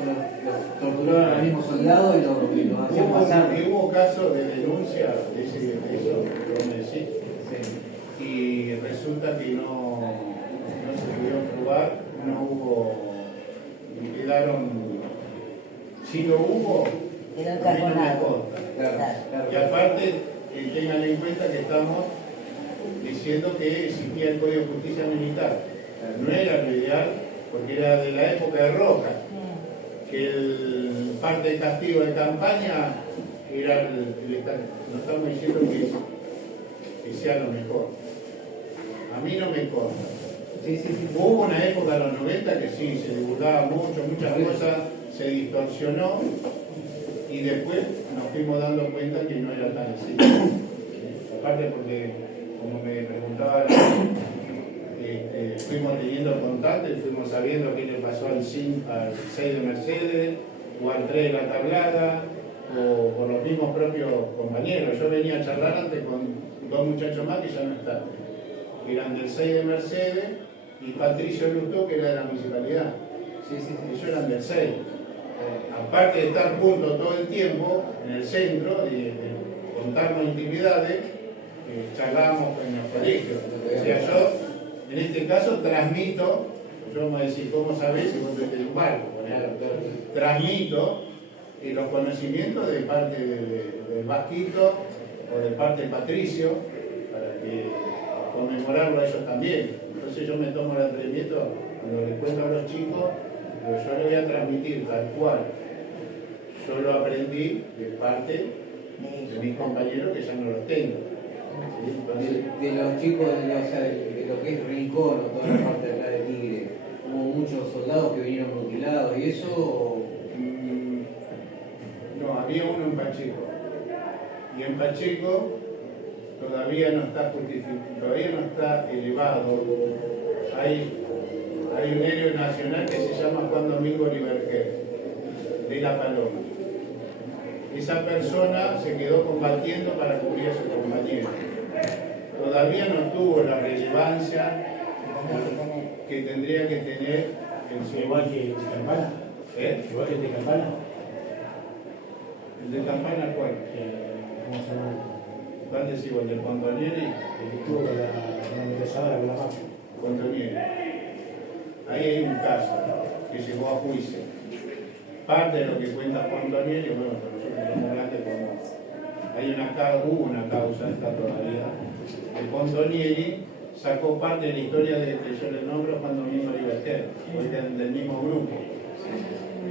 torturaban a los mismos soldados y los hacían pasar. Hubo casos de denuncia de eso, yo me decís, Sí. y resulta que no se pudieron probar, no hubo, y quedaron, si lo hubo, Quedó a mí no me carbonado. consta. Claro. Y aparte, tengan en cuenta que estamos diciendo que existía el Código de Justicia Militar. No era lo ideal, porque era de la época de Roca, que el parte de castigo de campaña era no estamos diciendo que sea lo mejor. A mí no me consta. Sí. Hubo una época en los 90 que sí, se divulgaba mucho, muchas cosas se distorsionó y después nos fuimos dando cuenta que no era tan así. Aparte porque, como me preguntaba, fuimos teniendo contacto y fuimos sabiendo qué le pasó al 6 de Mercedes o al 3 de la Tablada o por los mismos propios compañeros. Yo venía a charlar antes con dos muchachos más que ya no están, que eran del 6 de Mercedes y Patricio Lustó, que era de la municipalidad. Sí. Ellos eran del 6. Aparte de estar juntos todo el tiempo en el centro y de contarnos intimidades, charlábamos en los colegios. O sea, yo en este caso transmito, yo me decís, ¿cómo sabés si vos estás en un barco? Transmito los conocimientos de parte del Vasquito o de parte de Patricio, para que conmemorarlo a ellos también. Entonces yo me tomo el atrevimiento, cuando les cuento a los chicos, yo le voy a transmitir tal cual. Yo lo aprendí de parte de mis compañeros que ya no los tengo. ¿Sí? Entonces, De los chicos, de lo que es Rincón o toda la parte de acá de Tigre, hubo muchos soldados que vinieron mutilados y eso... No, había uno en Pacheco. Y en Pacheco todavía no está justificado, todavía no está elevado. Hay un héroe nacional que se llama Juan Domingo Liberquer, de La Paloma. Esa persona se quedó combatiendo para cubrir a su compañero. Todavía no tuvo la relevancia que tendría que tener el su... Igual que el de Campana. Igual que el de Campana. ¿El de Campana cuál? ¿Cómo se llama? ¿Cuál decís? ¿El del Contonieri? El que estuvo con la empezadora con la mafia. Contonieri. Ahí hay un caso que llegó a juicio. Parte de lo que cuenta Contonieri, bueno, pero nosotros somos grandes hubo una causa, está todavía, de Contonieri, sacó parte de la historia de que yo le nombro Juan Domingo Liberquer, hoy eran del mismo grupo,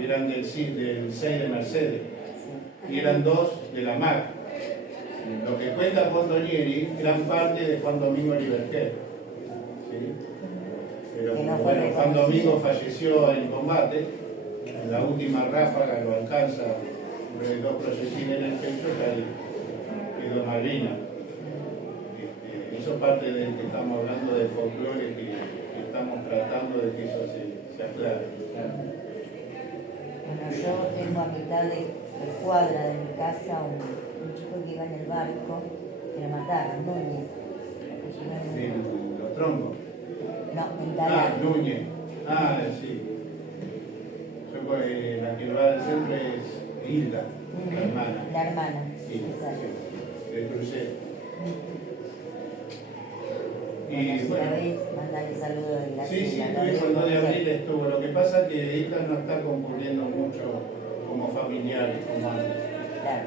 eran del 6 de Mercedes, y eran dos de la MAC. Lo que cuenta Contonieri, gran parte de Juan Domingo Liberquer. ¿Sí? Pero bueno, Juan Domingo falleció en combate, en la última ráfaga lo alcanza sobre dos proyectiles en el pecho y ahí quedó Malvina. Eso parte del que estamos hablando de folclore, que estamos tratando de que eso se aclare. Bueno, yo tengo a mitad de cuadra de mi casa un chico que iba en el barco, que lo mataron, Núñez. Los troncos. No, en Galán. Núñez. Sí. La que va al centro es Hilda, la hermana. La hermana, Sí, exacto. de crucero. Bueno, Y si bueno, la ves, mandale saludos de la sí, isla, la estuvo el 2 de ves. abril estuvo. Lo que pasa es que Hilda no está concurriendo mucho como familiares, como antes. Claro.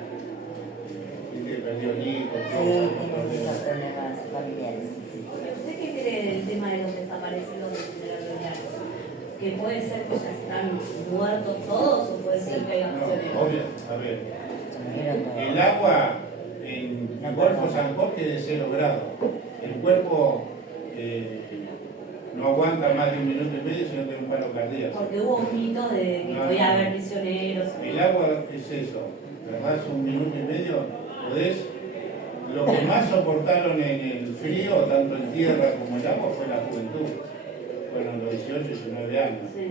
Viste, perdió hijos. Sí, tiene muchos problemas familiares. ¿Usted qué cree del tema de los desaparecidos de General Belgrano? ¿Que puede ser que ya están muertos todos o puede ser que hay No, opciones? obvio, a ver. El agua en el Golfo San Jorge de 0 grados. El cuerpo no aguanta más de 1 minuto y medio si no tiene un paro cardíaco. Porque hubo un mito de que podía haber prisioneros. El agua es eso, ¿verdad? 1 minuto y medio, podés. Lo que más soportaron en el frío, tanto en tierra como en agua, fue la juventud. Fueron los 18 y 19 años. Sí.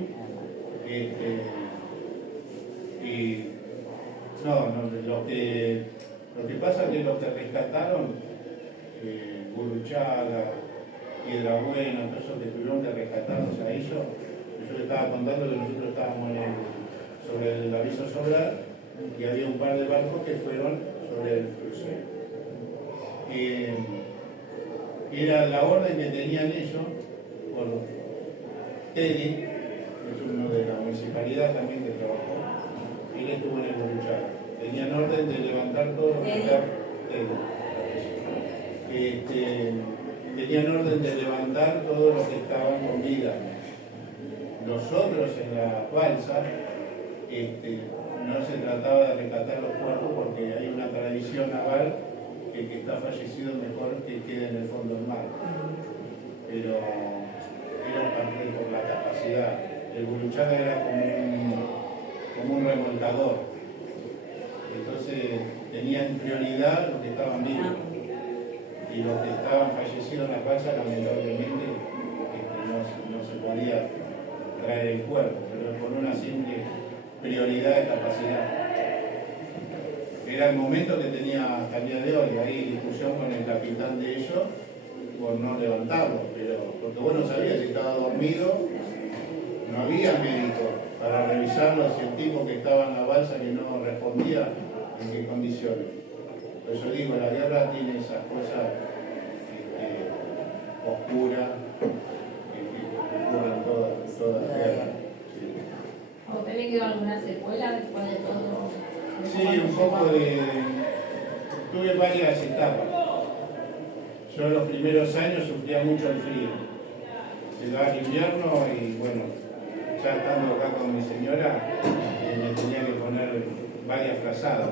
Y lo que pasa es que los que rescataron, Gurruchaga, Piedra Buena, todos esos que tuvieron que rescatarnos a ellos, yo les estaba contando que nosotros estábamos sobre el aviso solar y había un par de barcos que fueron sobre el crucero. Era la orden que tenían ellos por Teddy, que es uno de la municipalidad también que trabajó, él estuvo en el Gurruchaga. Tenían orden de levantar todo lo que estaba. Tenían orden de levantar todo lo que estaban con vida. Nosotros en la balsa no se trataba de rescatar los cuerpos porque hay una tradición naval que el que está fallecido mejor que quede en el fondo del mar. Pero era parte por la capacidad. El Gurruchaga era como un remolcador. Entonces tenían prioridad los que estaban vivos. Y los que estaban fallecidos en la balsa, lamentablemente, no se podía traer el cuerpo, pero por una simple prioridad de capacidad. Era el momento que tenía hasta el día de hoy, ahí discusión con el capitán de ellos por no levantarlo, pero porque vos no sabías si estaba dormido, no había médico para revisarlo, si el tipo que estaba en la balsa que no respondía, en qué condiciones. Por eso digo, la guerra tiene esas cosas oscuras que ocurren toda la guerra. Sí. ¿Usted le quedó alguna secuela después de todo? Sí, un poco de... Tuve varias etapas. Yo los primeros años sufría mucho el frío. Llegaba el invierno y bueno, ya estando acá con mi señora, me tenía que poner varias frazadas.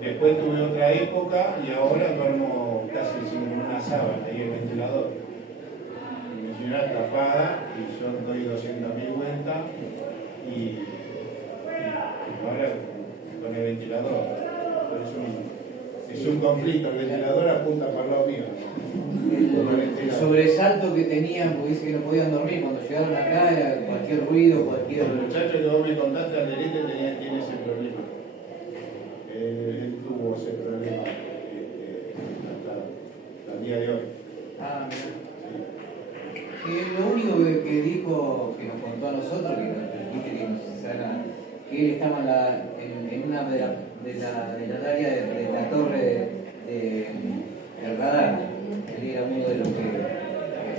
Después tuve otra época y ahora duermo casi sin una sábana y el ventilador. Mi señora tapada y yo doy 200.000 vueltas y ahora con el ventilador. Es un conflicto, el ventilador apunta para el lado mío. El sobresalto que tenían, porque dice que no podían dormir cuando llegaron acá, era cualquier ruido, cualquier... El muchacho que vos me contaste, Alderete, tiene ese problema. Él tuvo ese problema hasta el día de hoy. Ah, sí. Lo único que dijo, que nos contó a nosotros, que nos dijiste que nos saca, que él estaba en una de la área de la torre del radar. Él era uno de los que...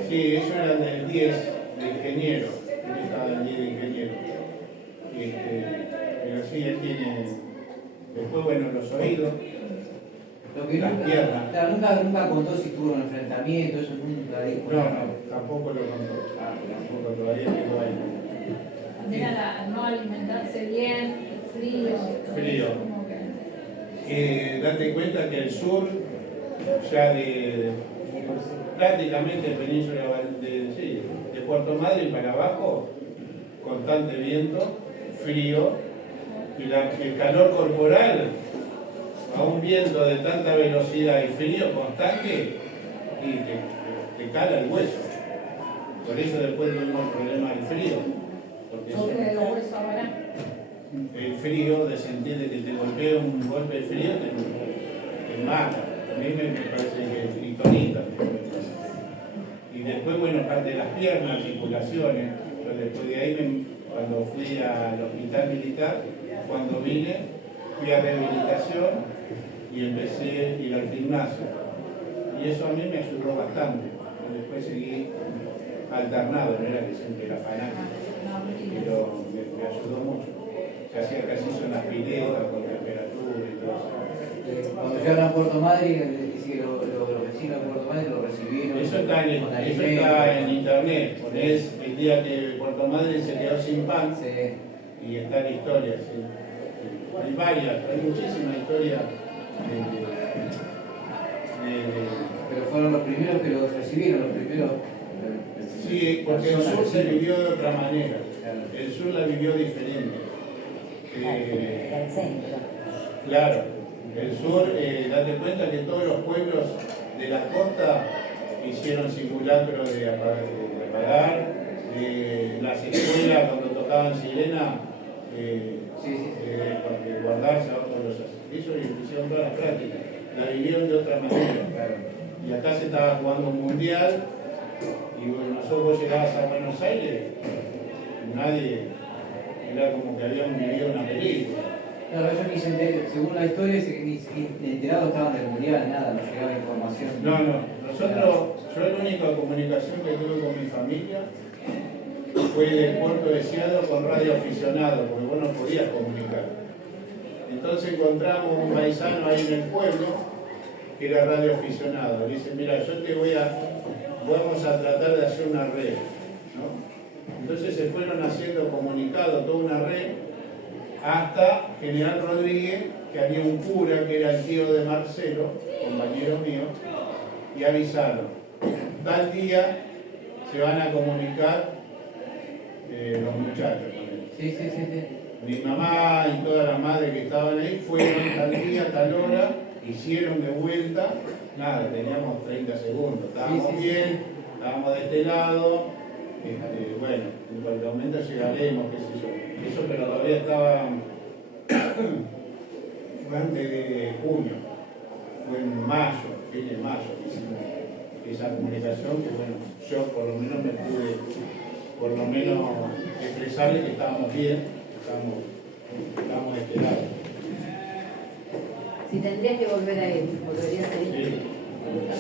Sí, ellos eran del 10 de ingeniero. Él estaba del 10 de ingeniero. Pero sí, él tiene... Después, bueno, los oídos, Lo que las piernas. Claro, nunca contó si tuvo un enfrentamiento, eso nunca dijo. No, tampoco lo contó. Tampoco, todavía quedó ahí. También a no alimentarse bien, frío. Frío. Date cuenta que el sur, ya de prácticamente península de Puerto Madryn para abajo, constante viento, frío, y el calor corporal, a un viento de tanta velocidad y frío constante, y te cala el hueso. Por eso después tuvimos el problema del frío. Porque Sobre los huesos ahora. el frío, de sentir de que te golpea un golpe de frío, te mata. A mí me parece que es tritonita. Y después, bueno, parte de las piernas, articulaciones. Yo después de ahí, cuando fui al hospital militar, cuando vine, fui a rehabilitación y empecé a ir al gimnasio. Y eso a mí me ayudó bastante. Después seguí alternado, no era que siempre era fanático, pero me ayudó mucho. Se hacía ejercicio en las piletas, con temperatura y todo eso. Cuando llegaron a Puerto Madryn, dice que los vecinos de Puerto Madryn lo recibieron. Eso está con en internet. Ponés el día que Puerto Madryn se quedó sin pan y está en historia. Sí. Hay varias, hay muchísimas historias. Pero fueron los primeros que los recibieron, los primeros. Sí, porque el sur se vivió de otra manera. El sur la vivió diferente. Era el centro. Claro, el sur, date cuenta que todos los pueblos de la costa hicieron simulacros de apagar, las escuelas cuando tocaban sirena, para guardarse a otros los sacrificios y hicieron todas las prácticas. La vivieron de otra manera. Y acá se estaba jugando un mundial y bueno, nosotros llegabas a Buenos Aires, nadie, era como que habían vivido una película. Claro, ellos ni se enteraron, según la historia, ni enterados estaban del mundial, nada, no llegaba información. No, nosotros, yo la única comunicación que tuve con mi familia fue del puerto de Seattle con radio aficionado, porque vos no podías comunicar. Entonces encontramos un paisano ahí en el pueblo que era radio aficionado. Dice, mira, vamos a tratar de hacer una red, ¿no? Entonces se fueron haciendo comunicados, toda una red, hasta General Rodríguez, que había un cura que era el tío de Marcelo, compañero mío, y avisaron, tal día se van a comunicar los muchachos con él. Sí. Mi mamá y todas las madres que estaban ahí fueron tal día, tal hora, hicieron de vuelta, nada, teníamos 30 segundos, estábamos bien, estábamos de este lado, bueno, en cualquier momento llegaremos, qué sé yo. Eso, pero todavía estaba fue antes de junio, fue en mayo, fin de mayo, que hicimos esa comunicación, que bueno, yo por lo menos me pude, por lo menos expresarle que estábamos bien, estábamos de este lado. Si tendrías que volver a ir, ¿volverías a ir? Sí,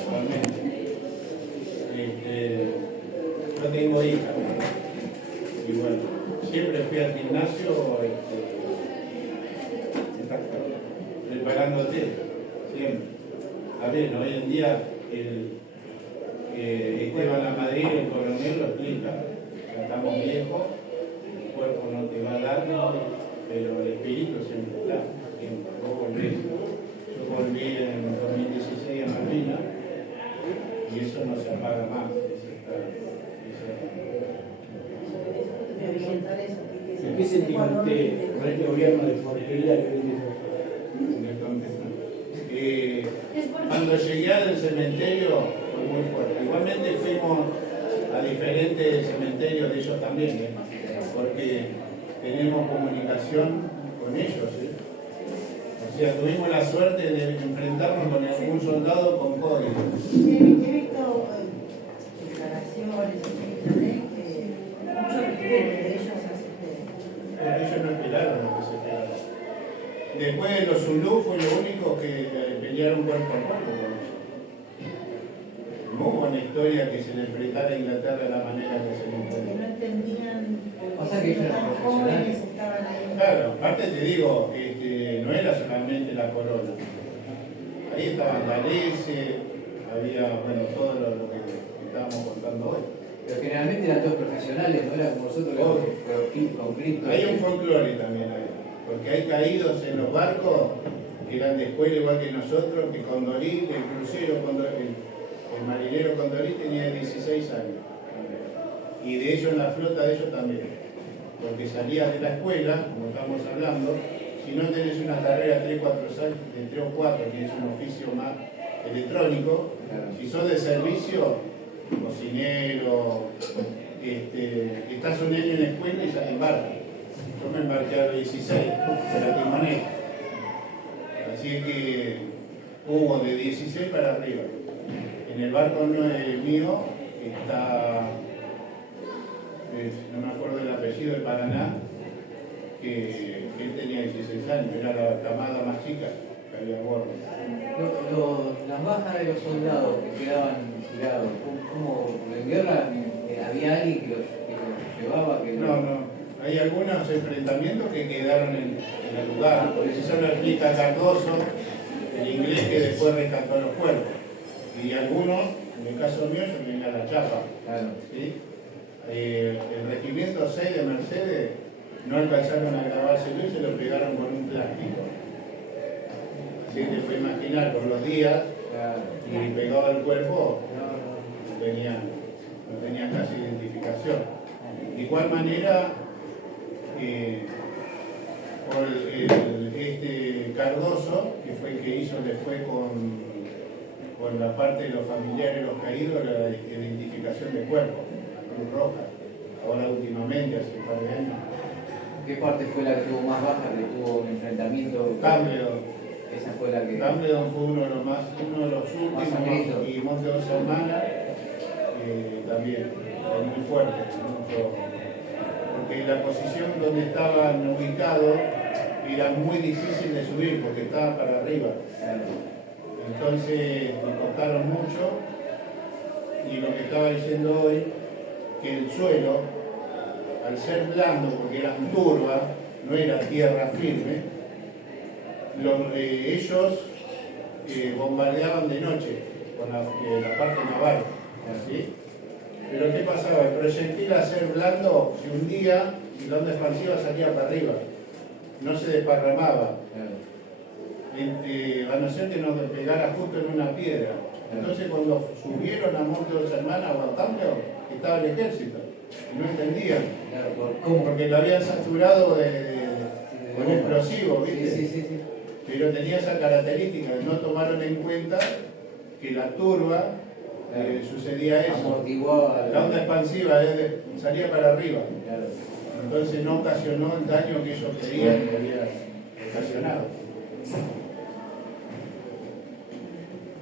totalmente. Yo tengo hija, y bueno, siempre fui al gimnasio preparándote, siempre. Está bien, hoy en día Esteban Lamadrid, el coronel, lo explica. Ya estamos viejos, el cuerpo no te va a dar, pero el espíritu siempre está, siempre. Vos volvés. Yo volví en 2016 a Malvinas y eso no se apaga más. ¿Qué sentimiento con este gobierno de porquería que viene? Cuando llegué al cementerio fue muy fuerte. Igualmente fuimos a diferentes cementerios de ellos también, porque tenemos comunicación con ellos. O sea, tuvimos la suerte de enfrentarnos con algún soldado con código. He visto declaraciones en internet que mucho respeto de ellos hacia ustedes. Porque ellos no esperaron lo que se esperaba. Después de los Zulú fue lo único que pelearon cuerpo a cuerpo con ellos. No hubo una historia que se le enfrentara a Inglaterra de la manera que se le Que enfrentó. no entendían O sea que ellos eran tan profesionales. jóvenes estaban ahí. Claro, aparte te digo, no era solamente la corona. Ahí estaban Galese, había, bueno, todo lo que estábamos contando hoy. Pero generalmente eran todos profesionales, no era como nosotros con Cristo. Hay un folclore también ahí, porque hay caídos en los barcos que eran de escuela igual que nosotros, que Condorí, el crucero Condorí, el marinero Condorí tenía 16 años. Y de ellos, en la flota de ellos también. Porque salías de la escuela, como estamos hablando, si no tenés una carrera de 3 o 4, que es un oficio más electrónico, si sos de servicio, cocinero, estás un año en la escuela y ya te embarcas. Yo me embarqué a los 16, para timonel. Así que hubo de 16 para arriba. En el barco mío está, no me acuerdo del apellido, de Paraná, que él tenía 16 años, era la camada más chica que había a bordo. Las bajas de los soldados que quedaban tirados, ¿cómo en guerra había alguien que los llevaba? No. Hay algunos enfrentamientos que quedaron en el lugar. Por eso lo explica Cardoso, el inglés que después rescató los cuerpos. Y algunos, en el caso mío, yo tenía la chapa. Claro. ¿Sí? El regimiento 6 de Mercedes no alcanzaron a grabárselo y se lo pegaron con un plástico. Así que te puedes imaginar, con los días, y pegaba el cuerpo, venían. no tenía casi identificación. De igual manera, por este Cardoso, que fue el que hizo después con la parte de los familiares, los caídos, la identificación de cuerpos, la Cruz Roja, ahora últimamente, hace un par de años. ¿Qué parte fue la que tuvo más baja, que tuvo un enfrentamiento? Campbell. Esa fue la que... Campbell fue uno de los últimos, y Monte Dos Hermanas también, fue muy fuerte, porque la posición donde estaban ubicados era muy difícil de subir, porque estaba para arriba. Entonces me costaron mucho, y lo que estaba diciendo hoy, que el suelo, al ser blando, porque eran turbas, no era tierra firme, ellos bombardeaban de noche con la parte naval, ¿sí? Pero ¿qué pasaba? El proyectil, al ser blando, se hundía y la onda expansiva salía para arriba, no se desparramaba, a no ser que nos pegara justo en una piedra. Entonces cuando subieron a Monte Dos Hermanas o a Campbell, estaba el ejército y no entendían, porque lo habían saturado con explosivos, ¿viste? Sí. Pero tenía esa característica, no tomaron en cuenta que la turba sucedía eso. Amortiguó la onda expansiva salía para arriba. Claro. Entonces no ocasionó el daño que ellos creían que había ocasionado.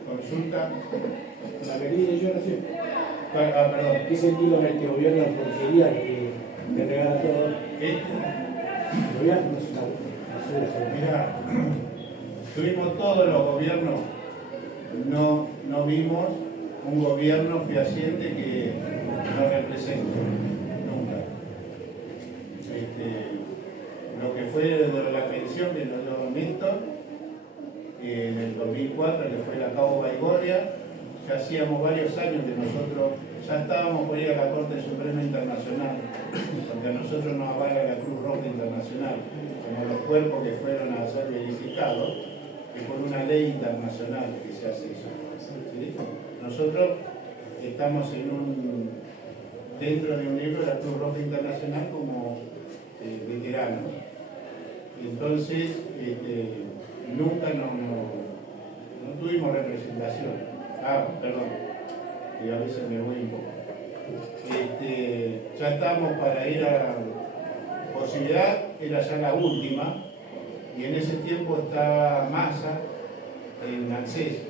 Consulta. La medida yo no sé. Perdón. ¿Qué sentido en este gobierno de porquería que le regala todo? El gobierno es una basura. Mirá, tuvimos todos los gobiernos, no vimos un gobierno fehaciente que nos represente, nunca. Lo que fue de la pensión que nos dio Néstor, en el 2004, que fue la Cabo Baigorria, ya hacíamos varios años que nosotros ya estábamos por ir a la Corte Suprema Internacional, porque a nosotros nos avala la Cruz Roja Internacional, como los cuerpos que fueron a ser verificados, que por una ley internacional que se hace eso. ¿Sí? Nosotros estamos dentro de un libro de la Cruz Roja Internacional como veteranos. Entonces, nunca no tuvimos representación. Perdón, y a veces me voy un poco. Ya estamos para ir a posibilidad, era ya la última, y en ese tiempo estaba Massa en ANSES.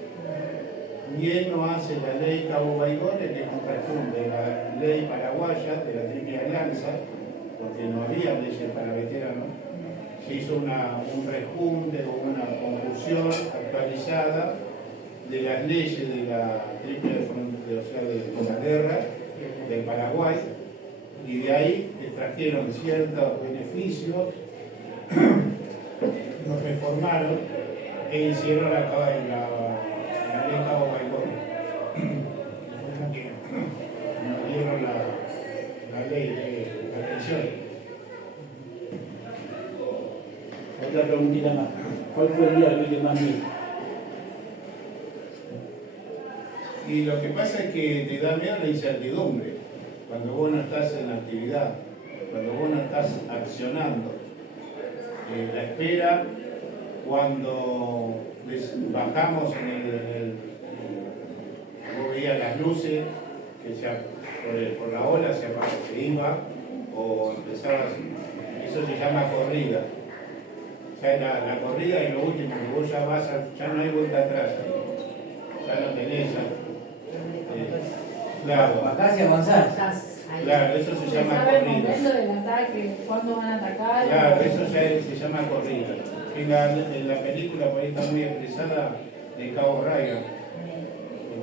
Y él no hace la ley Cabo Baigorria, que es un resumen de la ley paraguaya, de la Triple Alianza, porque no había leyes para veteranos. Se hizo un rejunte o una confusión actualizada de las leyes de la Triple Frontera, o sea, de la guerra del Paraguay, y de ahí extrajeron ciertos beneficios, nos reformaron e hicieron la ley Cabo Baigorria. Fue la que nos dieron la ley de la pensión. Otra preguntita más. ¿Cuál fue el día que más miedo? Y lo que pasa es que te da miedo la incertidumbre, cuando vos no estás en actividad, cuando vos no estás accionando. La espera, cuando bajamos vos veías las luces, que por la ola se iba, o empezabas, eso se llama corrida. Ya la corrida es lo último, que vos ya no hay vuelta atrás, ya no tenés. Claro, Bajás y avanzás. Claro, eso se llama sabe el corrida. momento del ataque, cuándo van a atacar. Claro, eso ya se llama corrida. En la película por ahí está muy expresada de Cabo Ryan,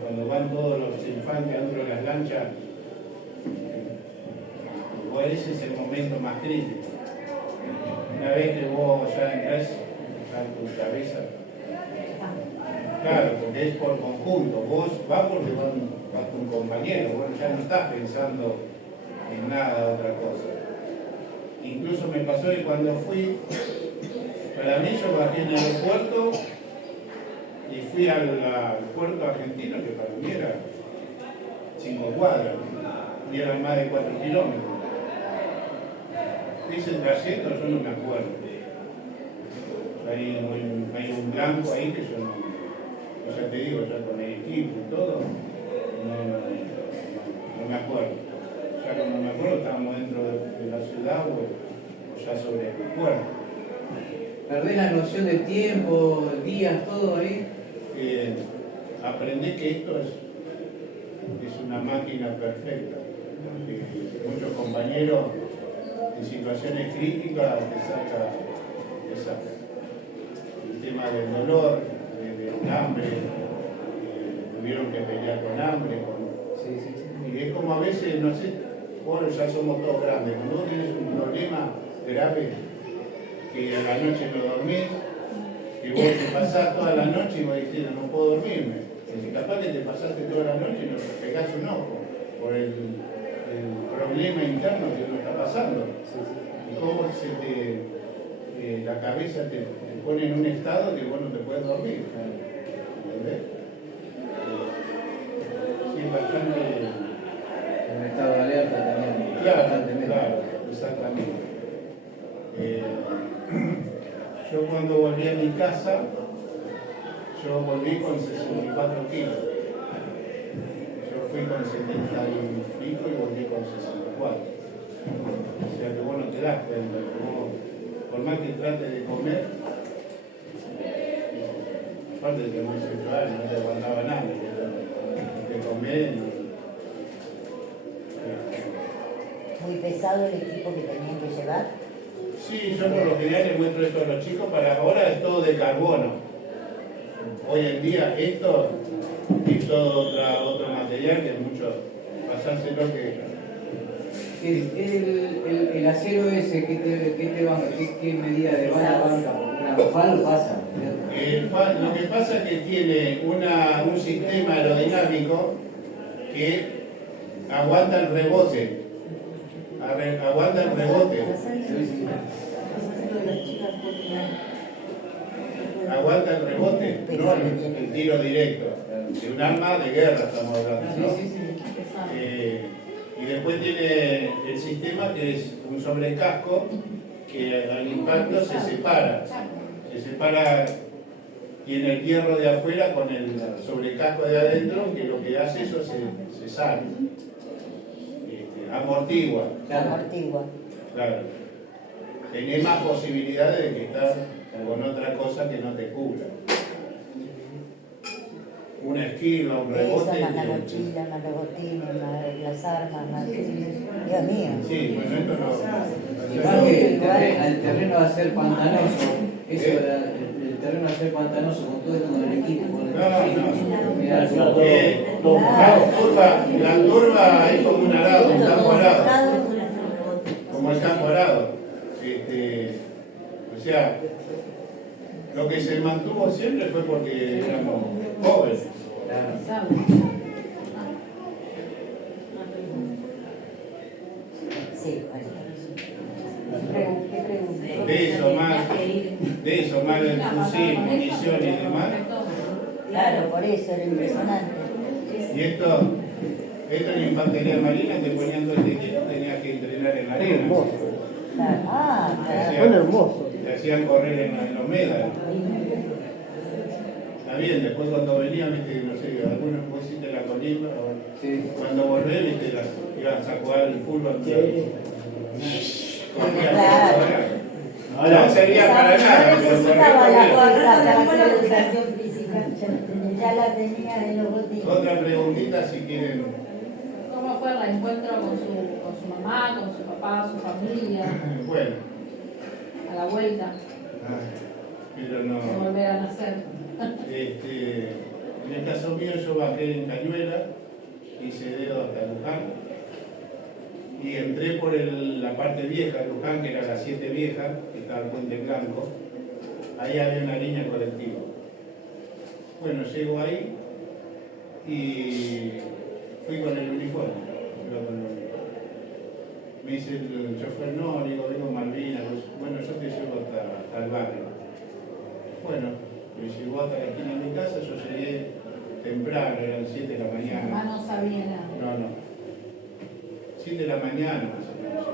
cuando van todos los infantes dentro de las lanchas, ese es el momento más crítico. Una vez que vos ya entras, ya tu cabeza. Claro, porque es por conjunto. Vos vas porque vas con un compañero, vos ya no estás pensando en nada, otra cosa. Incluso me pasó que cuando fui, para mí yo bajé en el aeropuerto y fui al puerto argentino, que para mí era 5 cuadras. y eran más de 4 kilómetros. Ese trayecto yo no me acuerdo. Hay un blanco ahí que yo no, ya te digo, ya con el equipo y todo, no me acuerdo. Ya cuando me acuerdo estábamos dentro de la ciudad o ya sobre el puerto. ¿Perdés la noción de tiempo, días, todo ahí? Aprendí que esto es una máquina perfecta. Muchos compañeros en situaciones críticas te saca el tema del dolor, del hambre, tuvieron que pelear con hambre. Y es como a veces, no sé, bueno, ya somos todos grandes, cuando vos tenés un problema grave, que a la noche no dormís, que vos te pasás toda la noche y vos decís, no puedo dormirme. Y capaz que te pasaste toda la noche y no te pegás un ojo por el problema interno que uno está pasando. Y cómo la cabeza te pone en un estado que vos no te puedes dormir. ¿Entendés? Sí, es bastante... En un estado de alerta también. Claro, exactamente. Yo cuando volví a mi casa, yo volví con 64 kilos. Yo fui con 70 y pico y volví con 64. O sea que vos no te das cuenta, que vos, por más que trates de comer, aparte de que muy sexual, no te aguantaba nada, de comer. Muy pesado el equipo que tenían que llevar. Sí, yo por lo general les muestro esto a los chicos, para ahora es todo de carbono. Hoy en día esto es todo otro material que muchos pasárselo que... El acero ese, ¿qué medida de bala banca? ¿Una FAL pasa? Lo que pasa es que tiene un sistema aerodinámico que aguanta el rebote. Aguanta el rebote. Aguanta el rebote, no el tiro directo. De un arma de guerra estamos hablando, ¿no? Y después tiene el sistema que es un sobrecasco que al impacto se separa. Se separa, tiene el hierro de afuera con el sobrecasco de adentro, que lo que hace eso se sale. Amortigua. Claro. Tenés más posibilidades de que estás con otra cosa que no te cubra. Una esquiva, un rebote. Más la mochila, más los botines, más las armas, más... Dios mío. Sí, bueno, esto no... Igual que el terreno va a ser pantanoso. Eso, el terreno va a ser pantanoso con todo esto, con el equipo, con la turba es como un arado, un campo arado. Como el campo arado. O sea, lo que se mantuvo siempre fue porque éramos pobres. Sí, ¿qué pregunta? De eso más del fusil, munición y demás. Claro, por eso era impresionante. Y esto en la infantería marina te ponían todo este equipo, tenías que entrenar en la arena. Claro. Te hacían correr en los médanos. Está bien, después cuando venían, viste, no sé, algunos vos hiciste la colimba, cuando volvés, viste, iban a jugar el fútbol. No servía para nada, no pero necesitaba la correr. fuerza para hacer educación física, ya la tenía en los botines. Otra preguntita si quieren. ¿Cómo fue el encuentro con su mamá, con su papá, su familia, Bueno, a la vuelta, pero de no. volver a nacer? En el caso mío yo bajé en Cañuela, hice dedo hasta Luján y entré por la parte vieja de Luján, que era la 7 vieja, que estaba el Puente Blanco. Ahí había una línea colectiva. Bueno, llego ahí y fui con el uniforme. Me dice el chofer, no, le digo, vengo Malvinas. Bueno, yo te llevo hasta el barrio. Bueno, me llevó hasta la esquina de mi casa, yo llegué temprano, eran 7 de la mañana. Mamá no sabía nada. No. 7 de la mañana más o menos.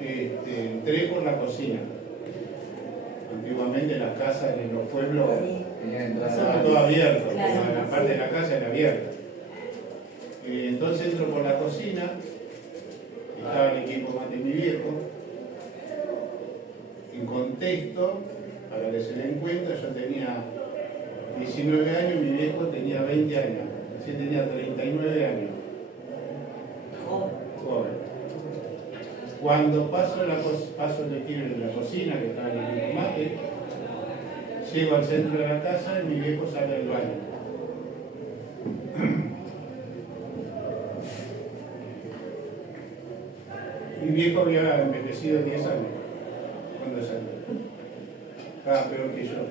Entré por la cocina. Antiguamente las casas en los pueblos estaba todo abierto, la parte de la casa era abierta. Entonces entro por la cocina, estaba el equipo mate de mi viejo. En contexto, para que se den cuenta, yo tenía 19 años, mi viejo tenía 20 años, así tenía 39 años. Joven. Cuando paso el equipo en la cocina, que estaba en el equipo mate, llego al centro de la casa y mi viejo sale al baño. Mi viejo había envejecido 10 años cuando salió. Estaba peor que yo.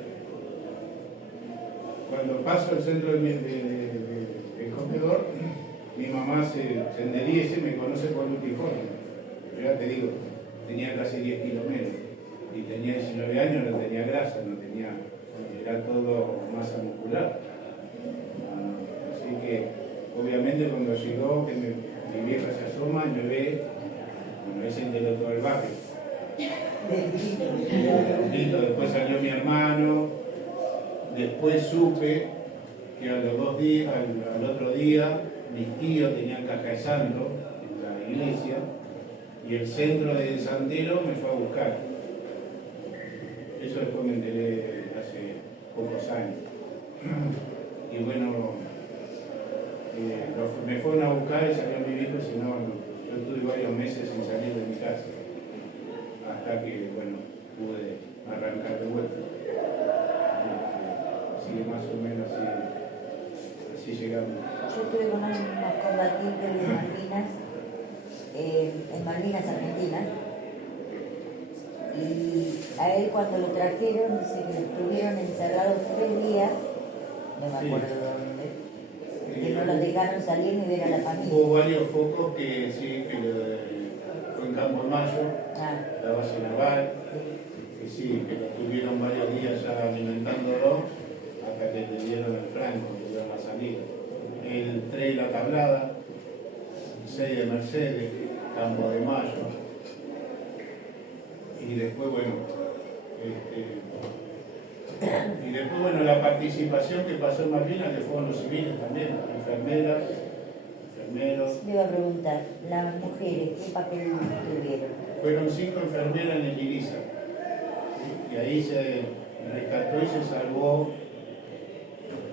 Cuando paso al centro del comedor, mi mamá se enderiece y me conoce por el uniforme. Yo ya te digo, tenía casi 10 kilos menos. Y tenía 19 años, no tenía grasa, era todo masa muscular. Así que, obviamente, cuando llegó, que mi vieja se asoma y me ve, bueno, ahí se enteró todo el barrio. Después salió mi hermano, después supe que a los 2 días, al otro día, mis tíos tenían caja de santo en la iglesia y el centro de Santero me fue a buscar. Eso después me enteré hace pocos años. Y bueno, me fueron a buscar y salió mi viejo, si no, yo estuve varios meses sin salir de mi casa. Hasta que, bueno, pude arrancar de vuelta. Así que más o menos así llegamos. Yo estuve con unos combatientes de Malvinas, en Malvinas, Argentina, y a él cuando lo trajeron, dice que estuvieron encerrados 3 días, no me acuerdo dónde, que no los dejaron salir ni ver a la familia. Hubo varios focos que sí, fue en Campo Mayo, la base naval, que sí, que lo tuvieron varios días ya alimentándolo hasta que le dieron el franco, le dieron la salida. El 3 de la Tablada, el 6 de Mercedes, Campo de Mayo, y después, bueno, la participación que pasó en Malvinas, que fueron los civiles también, enfermeras, enfermeros. Le iba a preguntar, las mujeres, ¿qué papel tuvieron? Fueron 5 enfermeras en el Iriza. Y ahí se rescató y se salvó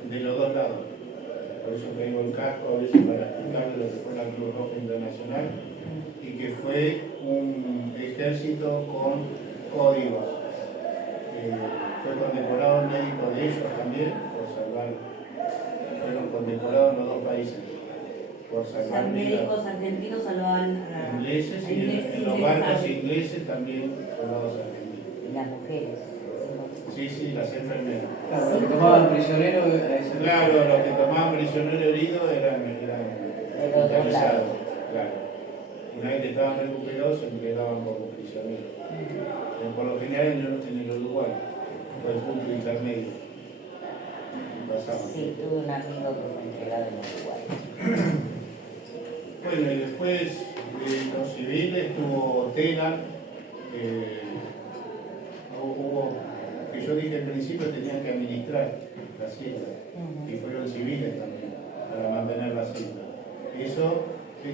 de los 2 lados. Por eso traigo el casco a veces para explicarle lo que fue la Cruz Roja Internacional y que fue un ejército con códigos. Fue condecorado el médico de ellos también por salvar. Fueron condecorados en los 2 países por salvar. Los médicos argentinos salvaban a ingleses y en los barcos ingleses también soldados argentinos. Y las mujeres. Sí, las enfermeras. Claro, los que tomaban prisioneros. Claro, los que tomaban prisioneros heridos eran utilizados. Claro. Una vez que estaban recuperados se entregaban como prisioneros. Por lo general en el Uruguay, fue el punto intermedio. Sí, tuve un amigo que fue entregado en Uruguay. Bueno, y después de los civiles tuvo Tela, hubo, que yo dije al principio, tenían que administrar la cinta, y fueron civiles también, para mantener la cinta. Eso,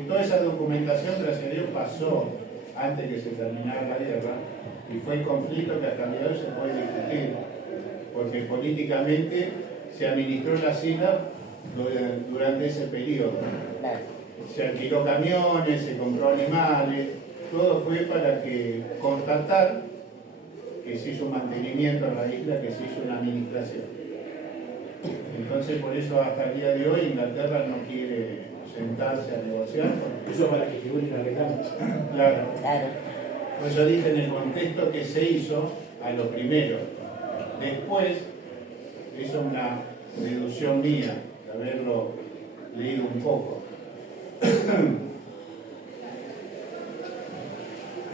toda esa documentación, gracias a Dios, pasó antes que se terminara la guerra, y fue el conflicto que hasta el día de hoy se puede discutir, porque políticamente se administró la cinta durante ese periodo. Se alquiló camiones, se compró animales, todo fue para que constatar que se hizo un mantenimiento en la isla, que se hizo una administración. Entonces, por eso hasta el día de hoy Inglaterra no quiere sentarse a negociar. Eso para que figure la reclamo. Claro. Por eso dije en el contexto que se hizo a lo primero. Después, hizo una deducción mía, de haberlo leído un poco.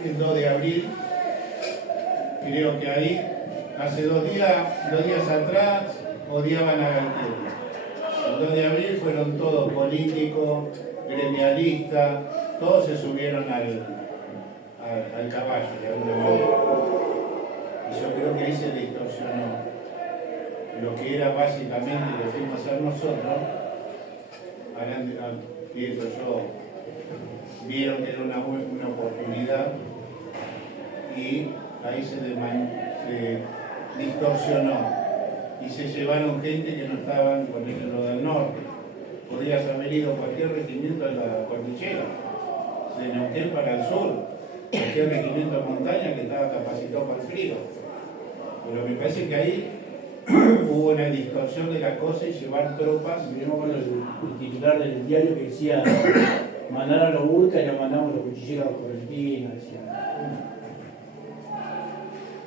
El 2 de abril, creo que ahí, hace 2 días atrás, odiaban a Galtieri. El 2 de abril fueron todos políticos, gremialistas, todos se subieron al caballo de alguna manera. Y yo creo que ahí se distorsionó lo que era básicamente lo que fuimos a hacer nosotros. Pienso yo, vieron que era una oportunidad y ahí se distorsionó y se llevaron gente que no estaban con lo del norte. Podías haber ido a cualquier regimiento de la cordillera, de Neuquén para el sur, cualquier regimiento de montaña que estaba capacitado para el frío. Pero me parece que ahí hubo una distorsión de la cosa y llevar tropas. Yo con el titular del diario que decía: mandaron a los burkas y nos mandamos los cuchilleros correntinos.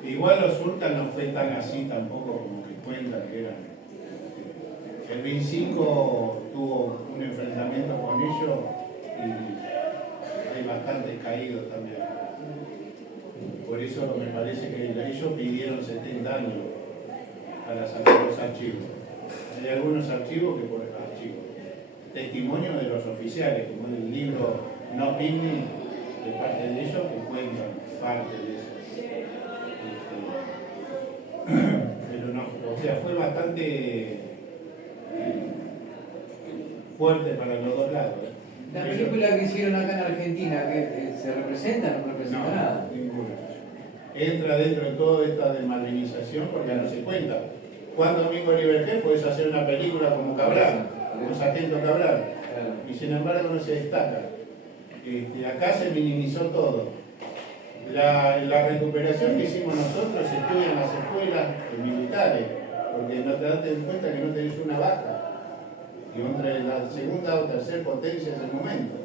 Igual los Urcas no fue tan así tampoco como que cuentan que eran. El 25 tuvo un enfrentamiento con ellos y hay bastantes caídos también. Por eso me parece que ellos pidieron 70 años para sacar los archivos. Hay algunos archivos que por archivos. Testimonios de los oficiales, como en el libro No Picnic, de parte de ellos, que cuentan parte de eso. Pero no, o sea, fue bastante fuerte para los dos lados. La película que hicieron acá en Argentina, que ¿se representa o no representa nada? Ninguna. Entra dentro de toda esta desmalvinización porque no se cuenta. Juan Domingo Liberté puedes hacer una película como Cabral, como Sargento Cabral, y sin embargo no se destaca. Acá se minimizó todo. La recuperación que hicimos nosotros se estudia en las escuelas militares, porque no te das cuenta que no tenés una baja. Y entre la segunda o tercera potencia en ese momento.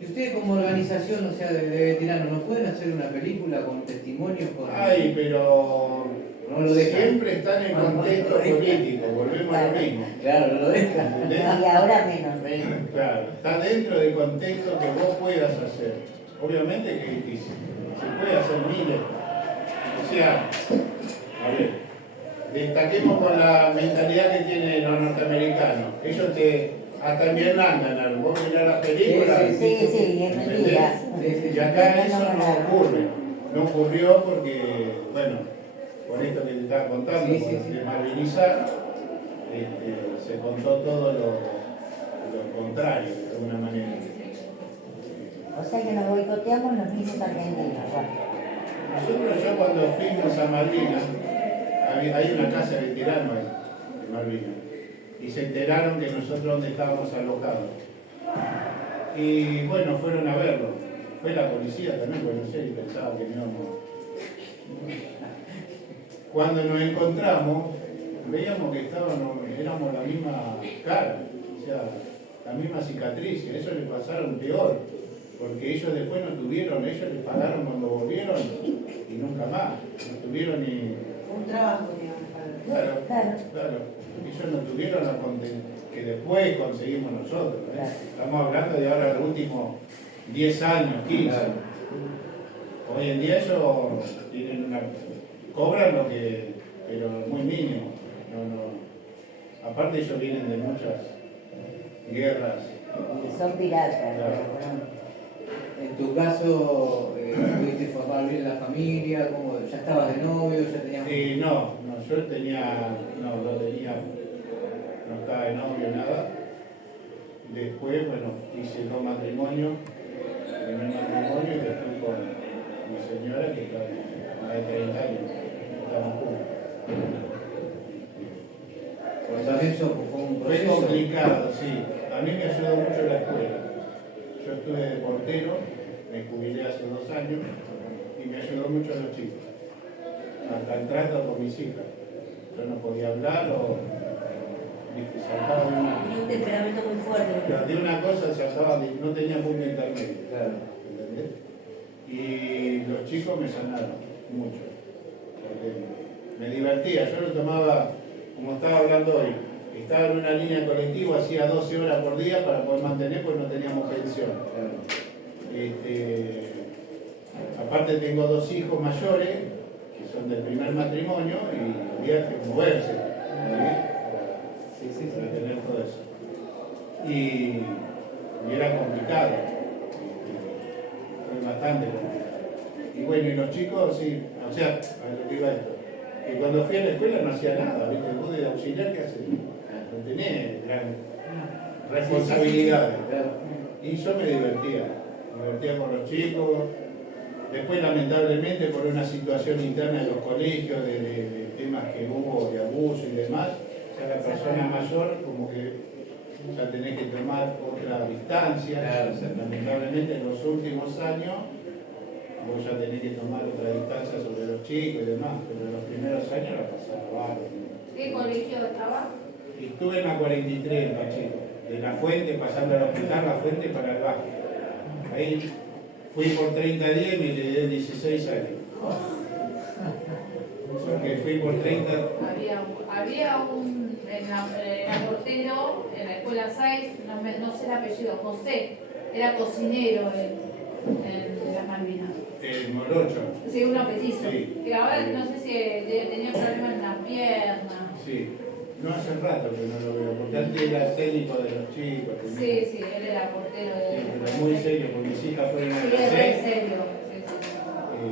¿Y ustedes como organización, o sea, de veteranos, no pueden hacer una película con testimonios? Ay, pero no lo dejan. Siempre están en contexto político, volvemos a lo mismo. Claro, no lo dejan. ¿Entendés? Y ahora menos. Claro, está dentro del contexto que vos puedas hacer. Obviamente que es difícil. Se puede hacer miles. O sea, a ver, destaquemos con la mentalidad que tienen los norteamericanos. Ellos hasta en Vietnam ganaron. Vos mirás las películas. Sí, es mentira. Y acá eso no ocurre. No ocurrió porque, bueno, por esto que te estaba contando, por desmalvinizar, se contó todo lo contrario, de alguna manera. O sea que nos boicoteamos los mismos argentinos. Nosotros, yo cuando fuimos a Malvinas, hay una casa de veteranos de Malvinas, y se enteraron que nosotros donde estábamos alojados. Y bueno, fueron a verlo. Fue la policía también, porque no sé, y pensaba que no íbamos. Cuando nos encontramos, veíamos que éramos la misma cara, o sea, la misma cicatriz, y eso le pasaron peor, porque ellos después no tuvieron, ellos les pagaron cuando volvieron y nunca más, no tuvieron ni... Un trabajo, digamos. Claro. Ellos no tuvieron la que después conseguimos nosotros. Claro. Estamos hablando de ahora los últimos 10 años, 15. Claro. Hoy en día ellos tienen cobran lo que, pero muy mínimo. Aparte ellos vienen de muchas guerras. Son piratas. Claro. En tu caso, ¿pudiste formar bien la familia? ¿Cómo? ¿Ya estabas de novio? ¿Ya tenías...? Yo no estaba de novio, nada. Después, bueno, hice 2 matrimonios, el primer matrimonio y después con mi señora que está más de 30 años, estamos juntos. Pues también eso fue un Fue proceso. complicado, sí. A mí me ayudó mucho la escuela. Yo estuve de portero, me jubilé hace 2 años y me ayudó mucho a los chicos. Hasta el trato con mis hijas. Yo no podía hablar o saltaba de una... Tiene un temperamento muy fuerte. Pero de una cosa saltaba, no tenía punto intermedio. Claro. ¿Entendés? Y los chicos me sanaron mucho. Porque me divertía, yo lo tomaba, como estaba hablando hoy, estaba en una línea colectiva, hacía 12 horas por día para poder mantener, pues no teníamos pensión. Claro. Aparte tengo 2 hijos mayores, que son del primer matrimonio, y había que moverse. ¿sí? para tener todo eso. Y era complicado, fue bastante complicado. Y bueno, y los chicos, sí, o sea, a lo que iba esto, que cuando fui a la escuela no hacía nada, ¿viste? Vos de auxiliar, ¿qué haces? No tenés gran responsabilidades. Y yo me divertía con los chicos. Después, lamentablemente, por una situación interna de los colegios, de temas que hubo de abuso y demás, ya la persona mayor como que ya tenés que tomar otra distancia. O sea, lamentablemente en los últimos años vos ya tenés que tomar otra distancia sobre los chicos y demás, pero en los primeros años la pasaba bárbaro. ¿Qué colegio estaba? Y estuve en la 43 en Pacheco, de la Fuente, pasando al hospital, la Fuente para el Bajo. Ahí fui por 30 días y me quedé 16 años. Porque fui por 30. Había un era portero en la escuela 6, no sé el apellido, José, era cocinero en las Malvinas. El Morocho. Sí, uno petizo. Sí. Que ahora no sé si tenía problemas en la pierna. Sí. No hace rato que no lo veo, porque antes era técnico de los chicos. Sí, él era portero de. Sí, pero muy serio, porque mis hijas fueron a Sí, es re serio. Sí.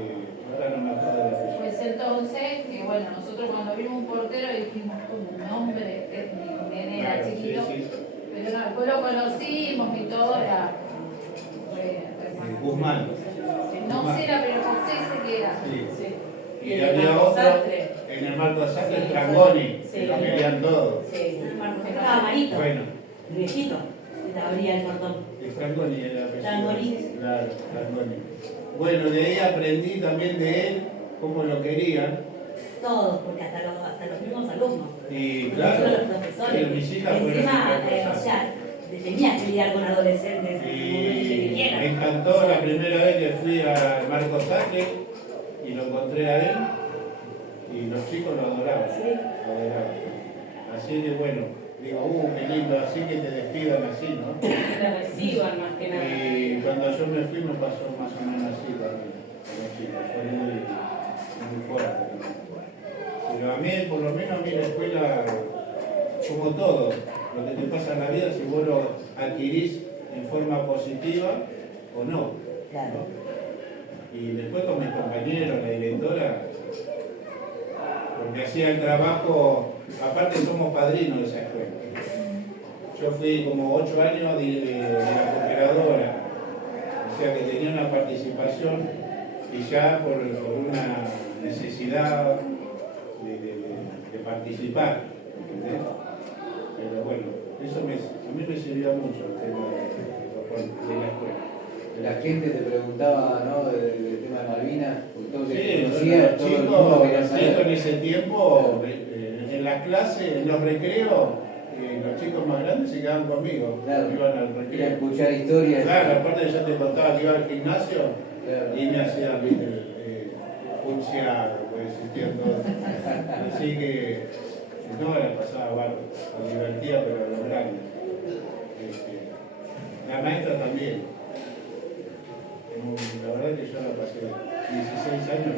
Ahora no me acuerdo de la fecha. Pues entonces, que bueno, nosotros cuando vimos un portero dijimos, un hombre, mi nene era Claro, chiquito, sí. pero no, después lo conocimos y todo, era. Guzmán. No sé, era, pero José sé que era. Sí. Y había otro en el Marco de Sastre, Trangoni, que lo querían todos. Sí, estaba malito, Bueno, el viejito, que te abría el portón. el Trangoni era el apellido. Trangoni. Claro, Trangoni. Bueno, de ahí aprendí también de él cómo lo querían. Todos, porque hasta los mismos alumnos. Y No claro, solo los profesores. pero mis hijas fueron Encima, super o sea, tenías que lidiar con adolescentes en el momento que y quieras. me encantó la primera vez que fui a Marco Sastre y lo encontré a él y los chicos lo adoraban. Sí. Lo adoraban. Así que bueno, digo, qué lindo, así que te despidan así, ¿no? Que te reciban más que nada. Y cuando yo me fui me pasó más o menos así también con los chicos, fue muy fuerte. Pero a mí, por lo menos a mí la escuela, como todo, lo que te pasa en la vida, si vos lo adquirís en forma positiva o no. Claro. Y después con mis compañeros, la directora, porque hacía el trabajo, aparte somos padrinos de esa escuela. Yo fui como 8 años de la cooperadora, o sea que tenía una participación y ya por una necesidad de participar, ¿entendés? Pero bueno, eso a mí me sirvió mucho el tema de la escuela. La gente te preguntaba, ¿no? Del tema de Malvinas, porque todo Sí, conocía, todo el mundo quería los chicos en saber. ese tiempo, en la clase, en los recreos, los chicos más grandes se quedaban conmigo, Claro. iban al Quería recreo. escuchar historias. Claro, aparte yo te contaba que iba al gimnasio Claro. y me hacían, viste, pulsear, pues existían todos. Así que no me la pasaba bárbaro, me divertía, pero a los grandes. La maestra también. La verdad que yo la pasé 16 años,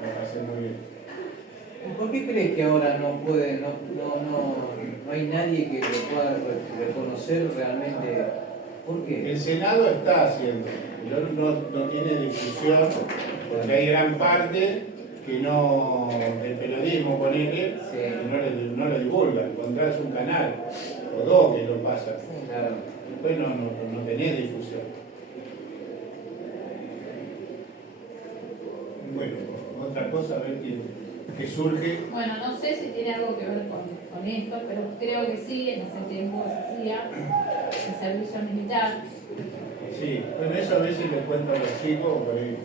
la pasé muy bien. ¿Por qué crees que ahora no puede, no hay nadie que lo pueda reconocer realmente? ¿Por qué? El Senado está haciendo, no tiene difusión, porque hay gran parte que no, del periodismo, ponele, Sí. que no lo divulga. Encontrás un canal o dos que lo pasan. Claro. Después no tenés difusión. Bueno, otra cosa, a ver qué surge. Bueno, no sé si tiene algo que ver con esto, pero creo que sí, en ese tiempo se hacía el servicio militar. Sí, bueno, eso a veces le cuento a los chicos, porque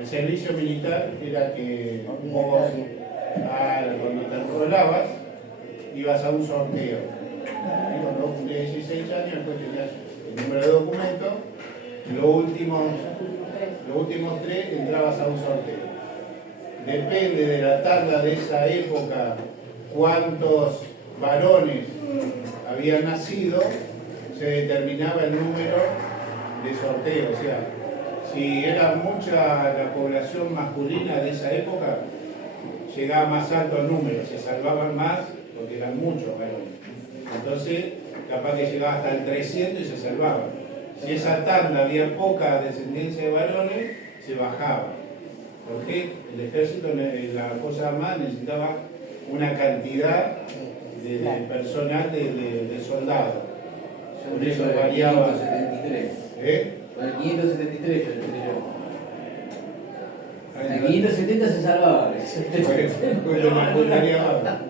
el servicio militar era que vos, cuando te enrolabas, ibas a un sorteo. Y cuando cumplías 16 años, después tenías el número de documento, los últimos 3 entrabas a un sorteo. Depende de la tabla de esa época, cuántos varones habían nacido, se determinaba el número de sorteo. O sea, si era mucha la población masculina de esa época, llegaba más alto el número, se salvaban más porque eran muchos varones. Entonces, capaz que llegaba hasta el 300 y se salvaba. Si esa tanda había poca descendencia de varones, se bajaba. Porque el ejército, la Fuerza Armada necesitaba una cantidad de personal de soldados. Por eso variaba. 573. ¿Eh? Con el 573 yo entré yo. En el 570 se salvaba. Pues lo variaba.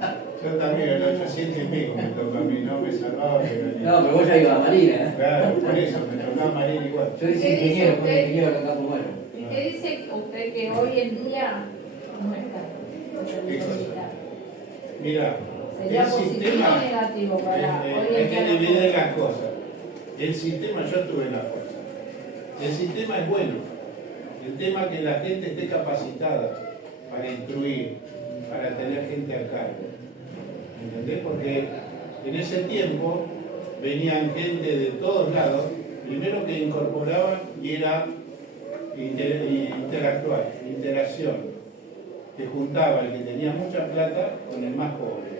Yo también, el 800 y pico me tocó a mí, no me salvaba. No, pero vos ya ibas a Marina. Claro, por eso me tocaba Marina igual. Yo hice ingeniero, fui ingeniero acá por Bueno. ¿Y qué dice usted que hoy en día no está? ¿Qué cosa? Mira, ¿Sería el positivo sistema, o negativo para hoy hay en que día? dividir las cosas. El sistema, yo estuve en la fuerza. El sistema es bueno. El tema es que la gente esté capacitada para instruir, para tener gente al cargo. ¿Entendés? Porque en ese tiempo venían gente de todos lados, primero que incorporaban y era interactuar, interacción, que juntaba el que tenía mucha plata con el más pobre.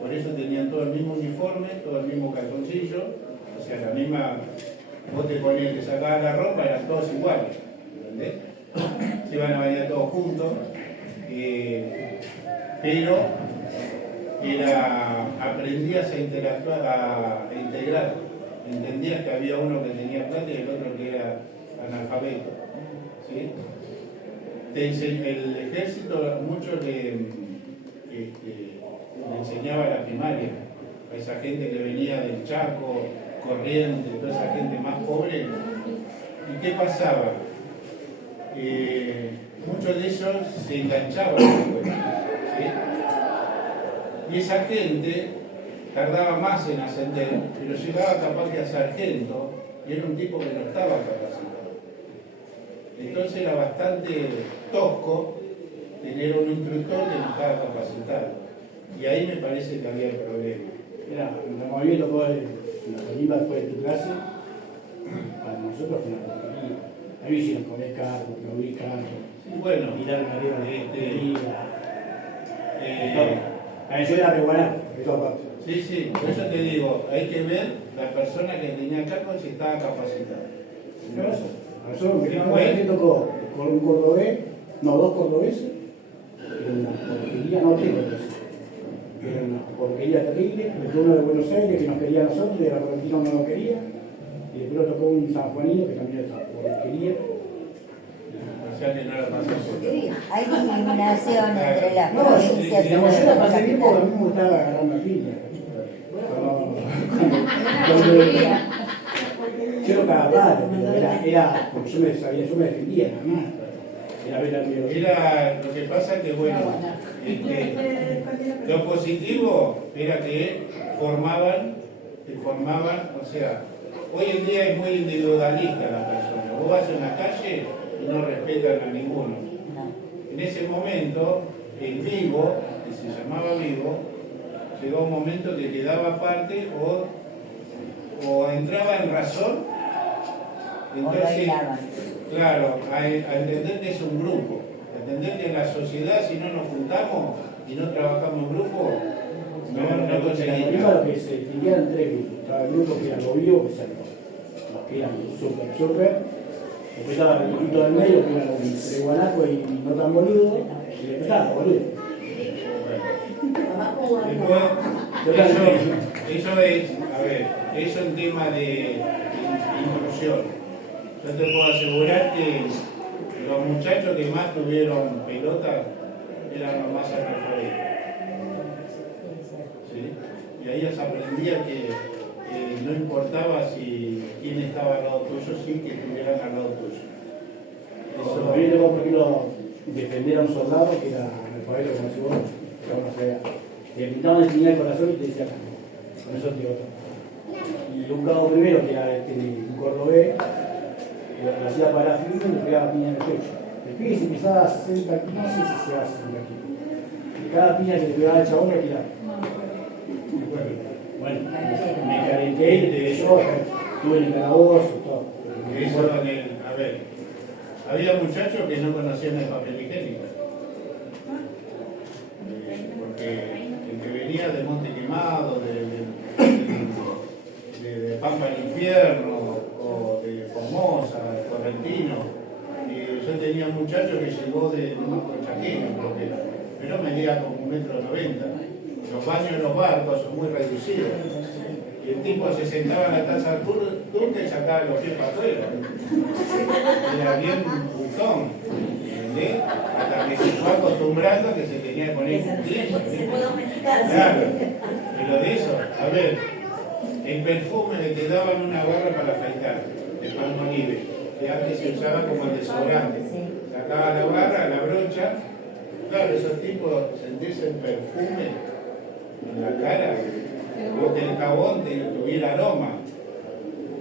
Por eso tenían todo el mismo uniforme, todo el mismo calzoncillo, o sea, la misma, vos te ponías que sacabas la ropa, eran todos iguales, ¿entendés? Se iban a bañar todos juntos, pero aprendías a interactuar, a integrar, entendías que había uno que tenía plata y el otro que era analfabeto, ¿sí? El ejército mucho le enseñaba a la primaria, a esa gente que venía del Chaco, Corrientes, toda esa gente más pobre. ¿Y qué pasaba? Muchos de ellos se enganchaban en la escuela, ¿sí? Y esa gente tardaba más en ascender, pero llegaba capaz que a sargento y era un tipo que no estaba capacitado. Entonces era bastante tosco tener un instructor que no estaba capacitado. Y ahí me parece que había el problema. Mira, cuando a mí me tocó la Colima después de tu clase, para nosotros fue una porquería. A mí hicieron comer carro, prohibir carro, Bueno, mirar una arriba de eh, a mí yo era regular, de todas partes. sí, sí, por eso te digo, hay que ver la persona que tenía cargo si estaba capacitada. A nosotros me tocó con un cordobés, no, dos cordobeses, era una porquería, no tres cordobeses. Era una porquería terrible, después uno de Buenos Aires que nos quería a nosotros, y el argentino no lo quería, y después tocó un sanjuanino que también era porquería. O sea que no la pasó por Hay discriminación entre las No, provincias. y digamos, yo la pasé bien porque a capital. mí me gustaba agarrar la piña. Yo no cagaba palo, pero era porque yo me defendía nada más. Era ver al mío. Era, lo que pasa es que, bueno, lo positivo era que formaban, o sea, hoy en día es muy individualista la persona. Vos vas a una calle y no respetan a ninguno. En ese momento, el vivo, que se llamaba vivo, llegó un momento que quedaba aparte o entraba en razón, entonces, claro, a entender que es un grupo, a entender que en la sociedad si no nos juntamos y no trabajamos en grupo, no conseguimos Lo nada. que se distinguían tres grupos. Estaba el grupo que eran los vivos, que eran los que eran súper. Después estaba el grupito del medio, que eran los entre guanaco y no tan boludo. Y después estaba boludo. Después, eso es, a ver, eso es un tema de inclusión. Yo te puedo asegurar que los muchachos que más tuvieron pelota eran los más analfabetos. ¿Sí? Y ahí se aprendía que no importaba quién estaba al lado tuyo, sí que estuvieran al lado tuyo. Eso también tengo, por ejemplo, defender a un soldado que era analfabeto como si vos, era una fea. Te pintaban el señal el corazón y te decían, con eso te otro. Y un cabo primero, que era un cordobés, lo hacía para firme y le pegaba piña en el pecho. El pibe se empezaba a 60 kilos, no sé si se hace 60 kilos. Y cada piña que le pegaba al chabón le tiraba. Bueno, me calenté y te yo, estuve en el calabozo, todo. Eso a ver, había muchachos que no conocían el papel higiénico. porque el que venía de Monte Quemado, de Pampa al Infierno, o de Formosa, de Correntino, yo tenía un muchacho que llegó de Chaqueño, pero medía como 1,90 m. Los baños en los barcos son muy reducidos. Y el tipo se sentaba en la taza turca y sacaba los pies para afuera. Era bien putón. ¿Entendés? Hasta que se fue acostumbrando a que se tenía que poner cumpliendo. Se puede domesticar. Claro. Pero de eso, a ver, el perfume le te daban una barra para afeitar, de Palmolive, que antes se usaba como el desodorante. Sacaba la barra, la brocha. Claro, esos tipos, sentirse el perfume en la cara, o que el jabón tuviera aroma,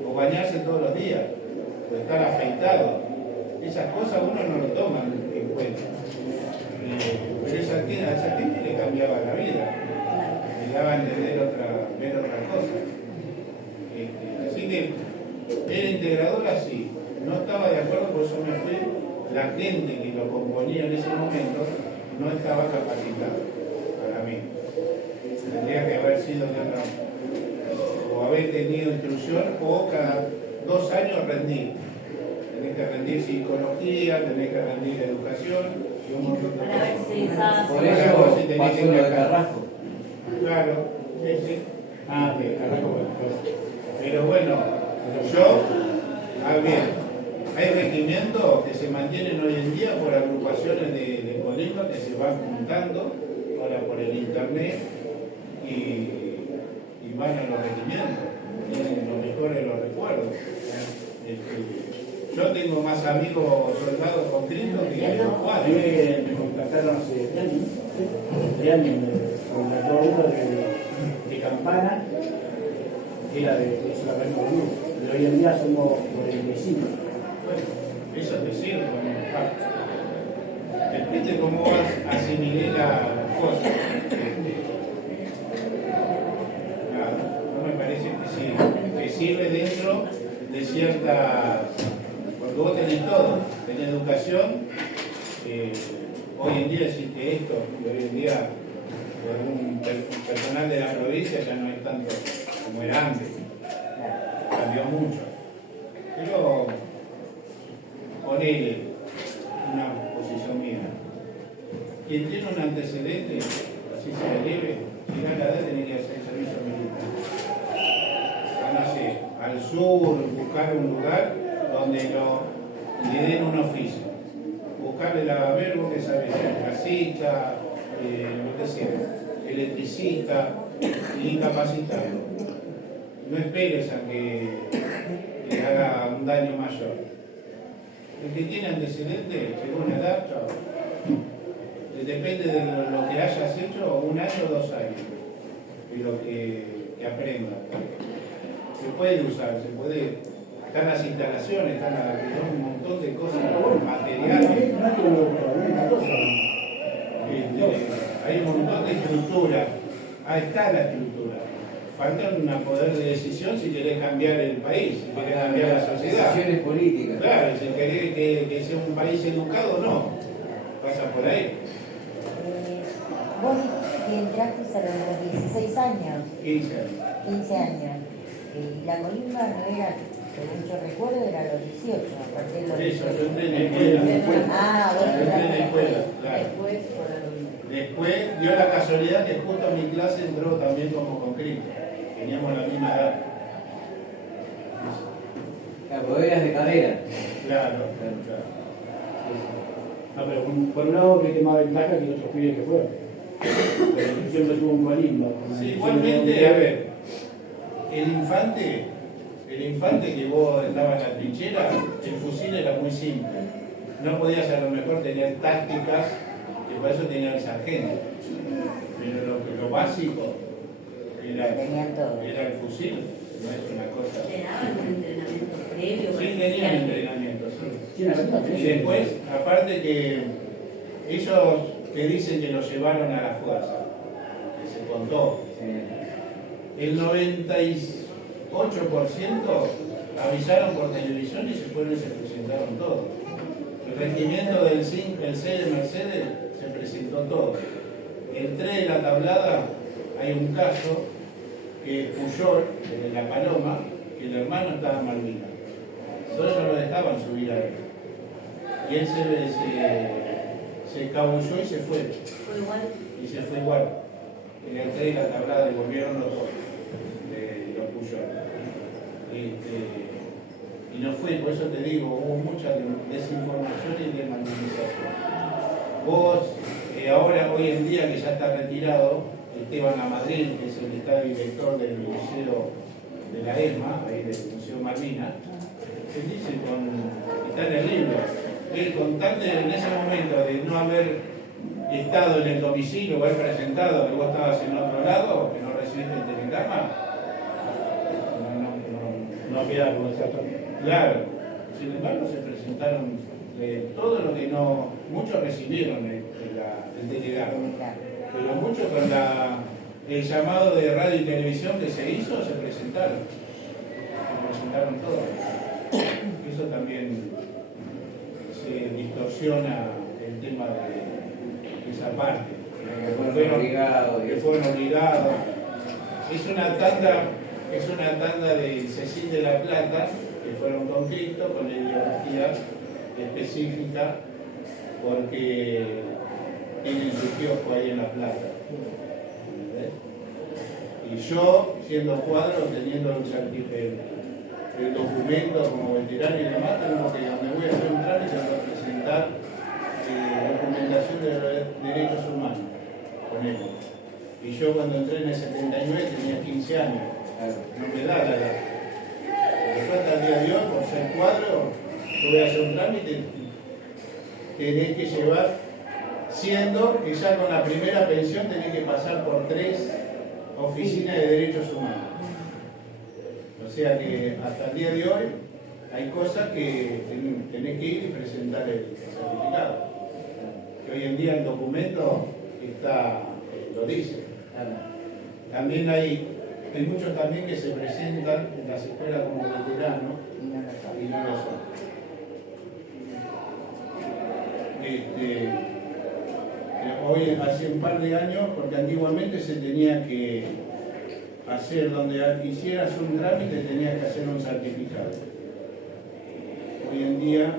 o bañarse todos los días, o estar afeitado. Esas cosas uno no lo toma en cuenta. Pero esa gente le cambiaba la vida, le daba a entender ver otra cosa. Así que era integradora, sí. No estaba de acuerdo, por eso me fui. La gente que lo componía en ese momento no estaba capacitada para mí. Tendría que haber sido de otra, o haber tenido instrucción, o cada 2 años rendir. Tenés que rendir psicología, tenés que rendir educación y un montón de Para ver cosas. si sabes. Por eso si tenés pasó que lo de encajar. Carrasco. Claro, sí, sí. de Carrasco, bueno. Pero bueno, hay regimientos que se mantienen hoy en día por agrupaciones de colegas que se van juntando ahora por el internet y van a los regimientos. Tienen los mejores los recuerdos. Yo tengo más amigos soldados con Cristo que los A cuatro. mí me contrataron hace 3 años, me contrató uno de Campana, que era de Solamente Unido, pero hoy en día somos 45. Bueno, eso te sirve como parte. Depende cómo vas a asimilar las cosas. No me parece que sirve dentro de ciertas. Porque vos tenés todo, tenés educación. Hoy en día existe esto, y hoy en día un personal de la provincia ya no es tanto como era antes. Cambió mucho. Pero ponele una posición mía. Quien tiene un antecedente, así sea leve, llega a la edad tiene que hacer servicio militar. No sé, al sur, buscar un lugar donde le den un oficio. Buscarle a ver vos que sabés, casista, lo que sea, electricista, y capacitarlo. No esperes a que haga un daño mayor. El que tiene antecedentes, llegó una edad, chao. Depende de lo que hayas hecho, 1 año o 2 años, de lo que aprenda. Se puede usar, se puede. Están las instalaciones, están un montón de cosas materiales. Hay un montón de estructura. Ahí está la estructura. Falta un poder de decisión si querés cambiar el país, si querés cambiar la sociedad. Decisiones políticas. Claro, si querés que sea un país educado, no. Pasa por ahí. Vos entraste a los 16 años, 15 años. 15 años. Y la colimba no era, según yo recuerdo, era a los 18, a partir de los Por eso, 18. yo entré en la escuela. Ah, Yo bueno, entré en la claro. escuela, claro. Después dio la casualidad que justo a mi clase entró también como con Cristo. Teníamos la misma edad. Claro, porque eras de carrera. Claro. No, pero por un lado que tiene más ventaja que otros pibes que fueron. Pero siempre tuvo un colimba. Sí, igualmente, a ver, el infante que vos estabas en la trinchera, el fusil era muy simple. No podías a lo mejor tener tácticas, que por eso tenía el sargento. Pero lo básico era el fusil, no es una cosa. ¿Te daban un entrenamiento previo? Sí, tenían entrenamiento, sí. Y Sí, después, aparte que ellos te dicen que lo llevaron a la fuerza, que se contó. El 98% avisaron por televisión y se fueron y se presentaron todos. El regimiento del C de Mercedes se presentó todo. el tren de la Tablada, hay un caso que Puyol, de La Paloma, que el hermano estaba en Malvinas. Entonces no lo dejaban subir a él. Y él se escabulló y se fue. ¿Fue igual? Y se fue igual. En el tren de la Tablada devolvieron los dos de los Puyol. Y no fue, por eso te digo, hubo mucha desinformación y desmalvinización. Vos, ahora, hoy en día, que ya está retirado, Esteban Lamadrid, que es el que está director del Museo de la ESMA, ahí del Museo Malvinas, él dice, está en el libro, él contante en ese momento de no haber estado en el domicilio o haber presentado que vos estabas en otro lado, que no recibiste el telegrama, No queda como cierto. claro, sin embargo se presentaron todo lo que no, muchos recibieron el telegrama, pero muchos con el llamado de radio y televisión que se hizo se presentaron todos. Eso también se distorsiona el tema de esa parte, que fueron obligados. Es una tanda de Cecil de la Plata, que fueron con Cristo, con la ideología específica, porque tienen su kiosco ahí en La Plata. ¿Entendés? Y yo, siendo cuadro, teniendo el documento como veterano y demás, tengo que, donde voy a hacer un trámite, tengo que presentar documentación de derechos humanos con él. Y yo cuando entré en el 79 tenía 15 años. No me da la edad. Después hasta el día de hoy, por ser cuadro, yo voy a hacer un trámite, tenés que llevar, siendo que ya con la primera pensión tenés que pasar por 3 oficinas de derechos humanos. O sea que hasta el día de hoy hay cosas que tenés que ir y presentar el certificado. Que hoy en día el documento lo dice. También hay muchos también que se presentan en las escuelas como veteranos y no lo son. Hoy, hace un par de años, porque antiguamente se tenía que hacer, donde hicieras un trámite tenías que hacer un certificado. Hoy en día...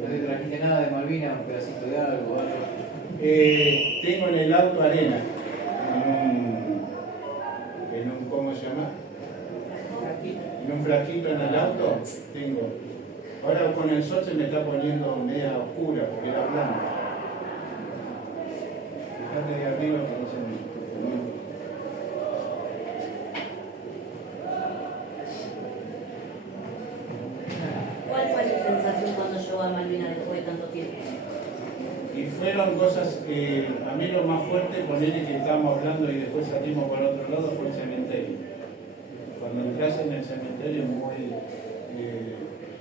¿No te trajiste nada de Malvinas, un pedacito de algo? Tengo en el auto arena, en un ¿cómo se llama? En un frasquito en el auto tengo. Ahora con el sol se me está poniendo media oscura porque era blanca. Fíjate de arriba que no se me... ¿Cuál fue su sensación cuando llegó a Malvinas después de tanto tiempo? Y fueron cosas que a mí lo más fuerte, ponerle que estábamos hablando y después salimos para otro lado, fue el cementerio. Cuando entras en el cementerio muy...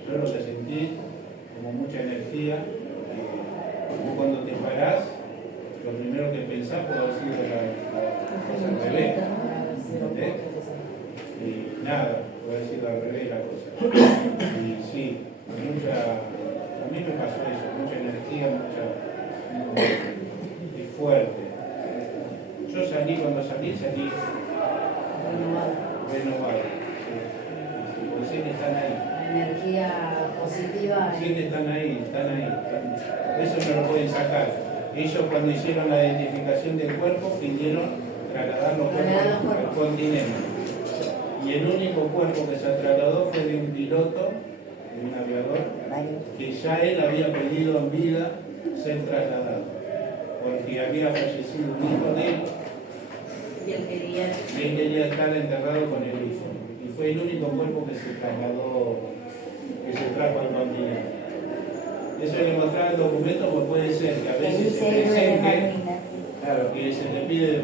yo lo que sentí como mucha energía. Vos cuando te parás, lo primero que pensás puede haber sido la cosa al revés. Y nada, puede haber sido al revés la cosa. Y sí, a mí me pasó eso, mucha energía, y fuerte. Yo cuando salí renovado. Sí, sé que están ahí. Energía positiva. Sí que están ahí. Eso no lo pueden sacar. Ellos cuando hicieron la identificación del cuerpo pidieron trasladar los cuerpos al continente. Y el único cuerpo que se trasladó fue de un piloto, de un aviador, que ya él había pedido en vida ser trasladado, porque había fallecido un hijo de él Y él quería estar enterrado con el hijo. Y fue el único cuerpo que se trasladó, que se trajo al continente. Eso hay que mostrar el documento, porque puede ser que a veces se presente, claro, que se te pide,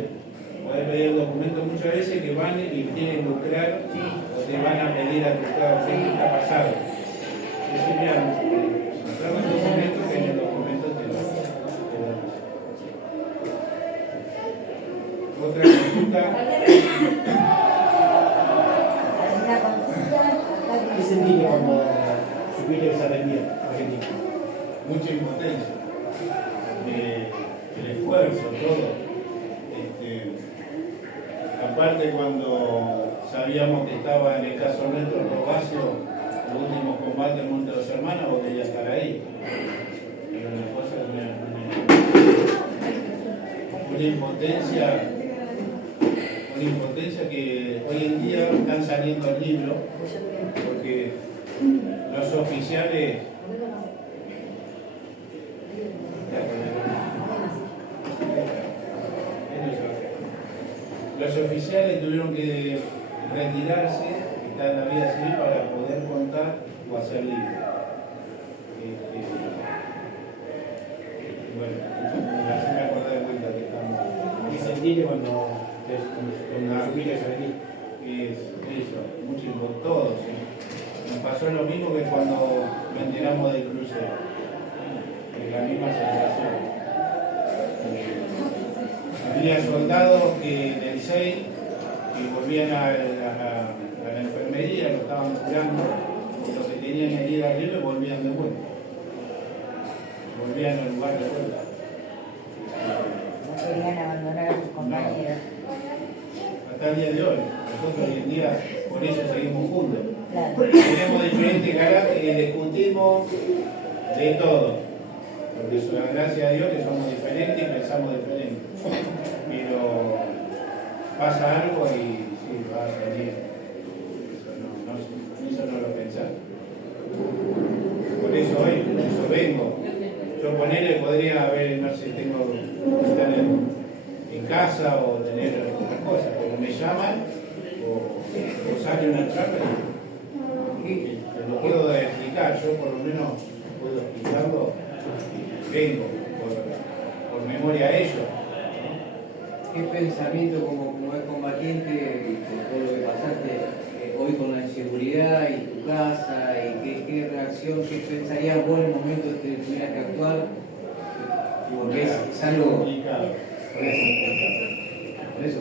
podés pedir el documento muchas veces que van y quieren lucrar o te van a pedir a tu estado, ¿qué está pasado? Eso ya, mostrar el documento que en el documento te lo dan. Otra consulta. ¿Qué sentiste cuando supiste que se rendía Argentina? Mucha impotencia. todo. Aparte, cuando sabíamos que estaba en el caso nuestro Robacio, los últimos combates en Monte de los Hermanos, vos querías estar ahí. Era una cosa, una impotencia que hoy en día están saliendo el libro, porque los oficiales tuvieron que retirarse, estar en la vida civil para poder contar o hacer libros. Bueno, así me acordé de vuelta que estamos. Y sentí que cuando la familia se venía. Es eso, mucho por todos. ¿Sí? Nos pasó lo mismo que cuando nos enteramos del crucero. En la misma situación. Había soldados que del 6 que volvían a la enfermería, lo estaban curando, los que tenían herida libre volvían de vuelta. Volvían al lugar de vuelta. No querían abandonar a sus compañeros. Hasta el día de hoy. Nosotros hoy en día por eso seguimos juntos. Claro. Tenemos diferentes caracteres y discutimos de todo. Porque gracias a Dios que somos diferentes y pensamos diferentes. Pero pasa algo y sí, va a salir. Eso no lo pensamos. Por eso hoy, por eso vengo. Yo ponerle podría haber, no sé, tengo que estar en casa o tener otras cosas, pero me llaman o sale una charla y te lo puedo explicar. Yo por lo menos puedo explicarlo. Vengo por memoria a ellos. ¿Qué pensamiento como excombatiente con todo lo que pasaste hoy con la inseguridad y tu casa y qué reacción, qué pensarías vos en el momento en que tuvieras que actuar? Porque es algo complicado. Por eso.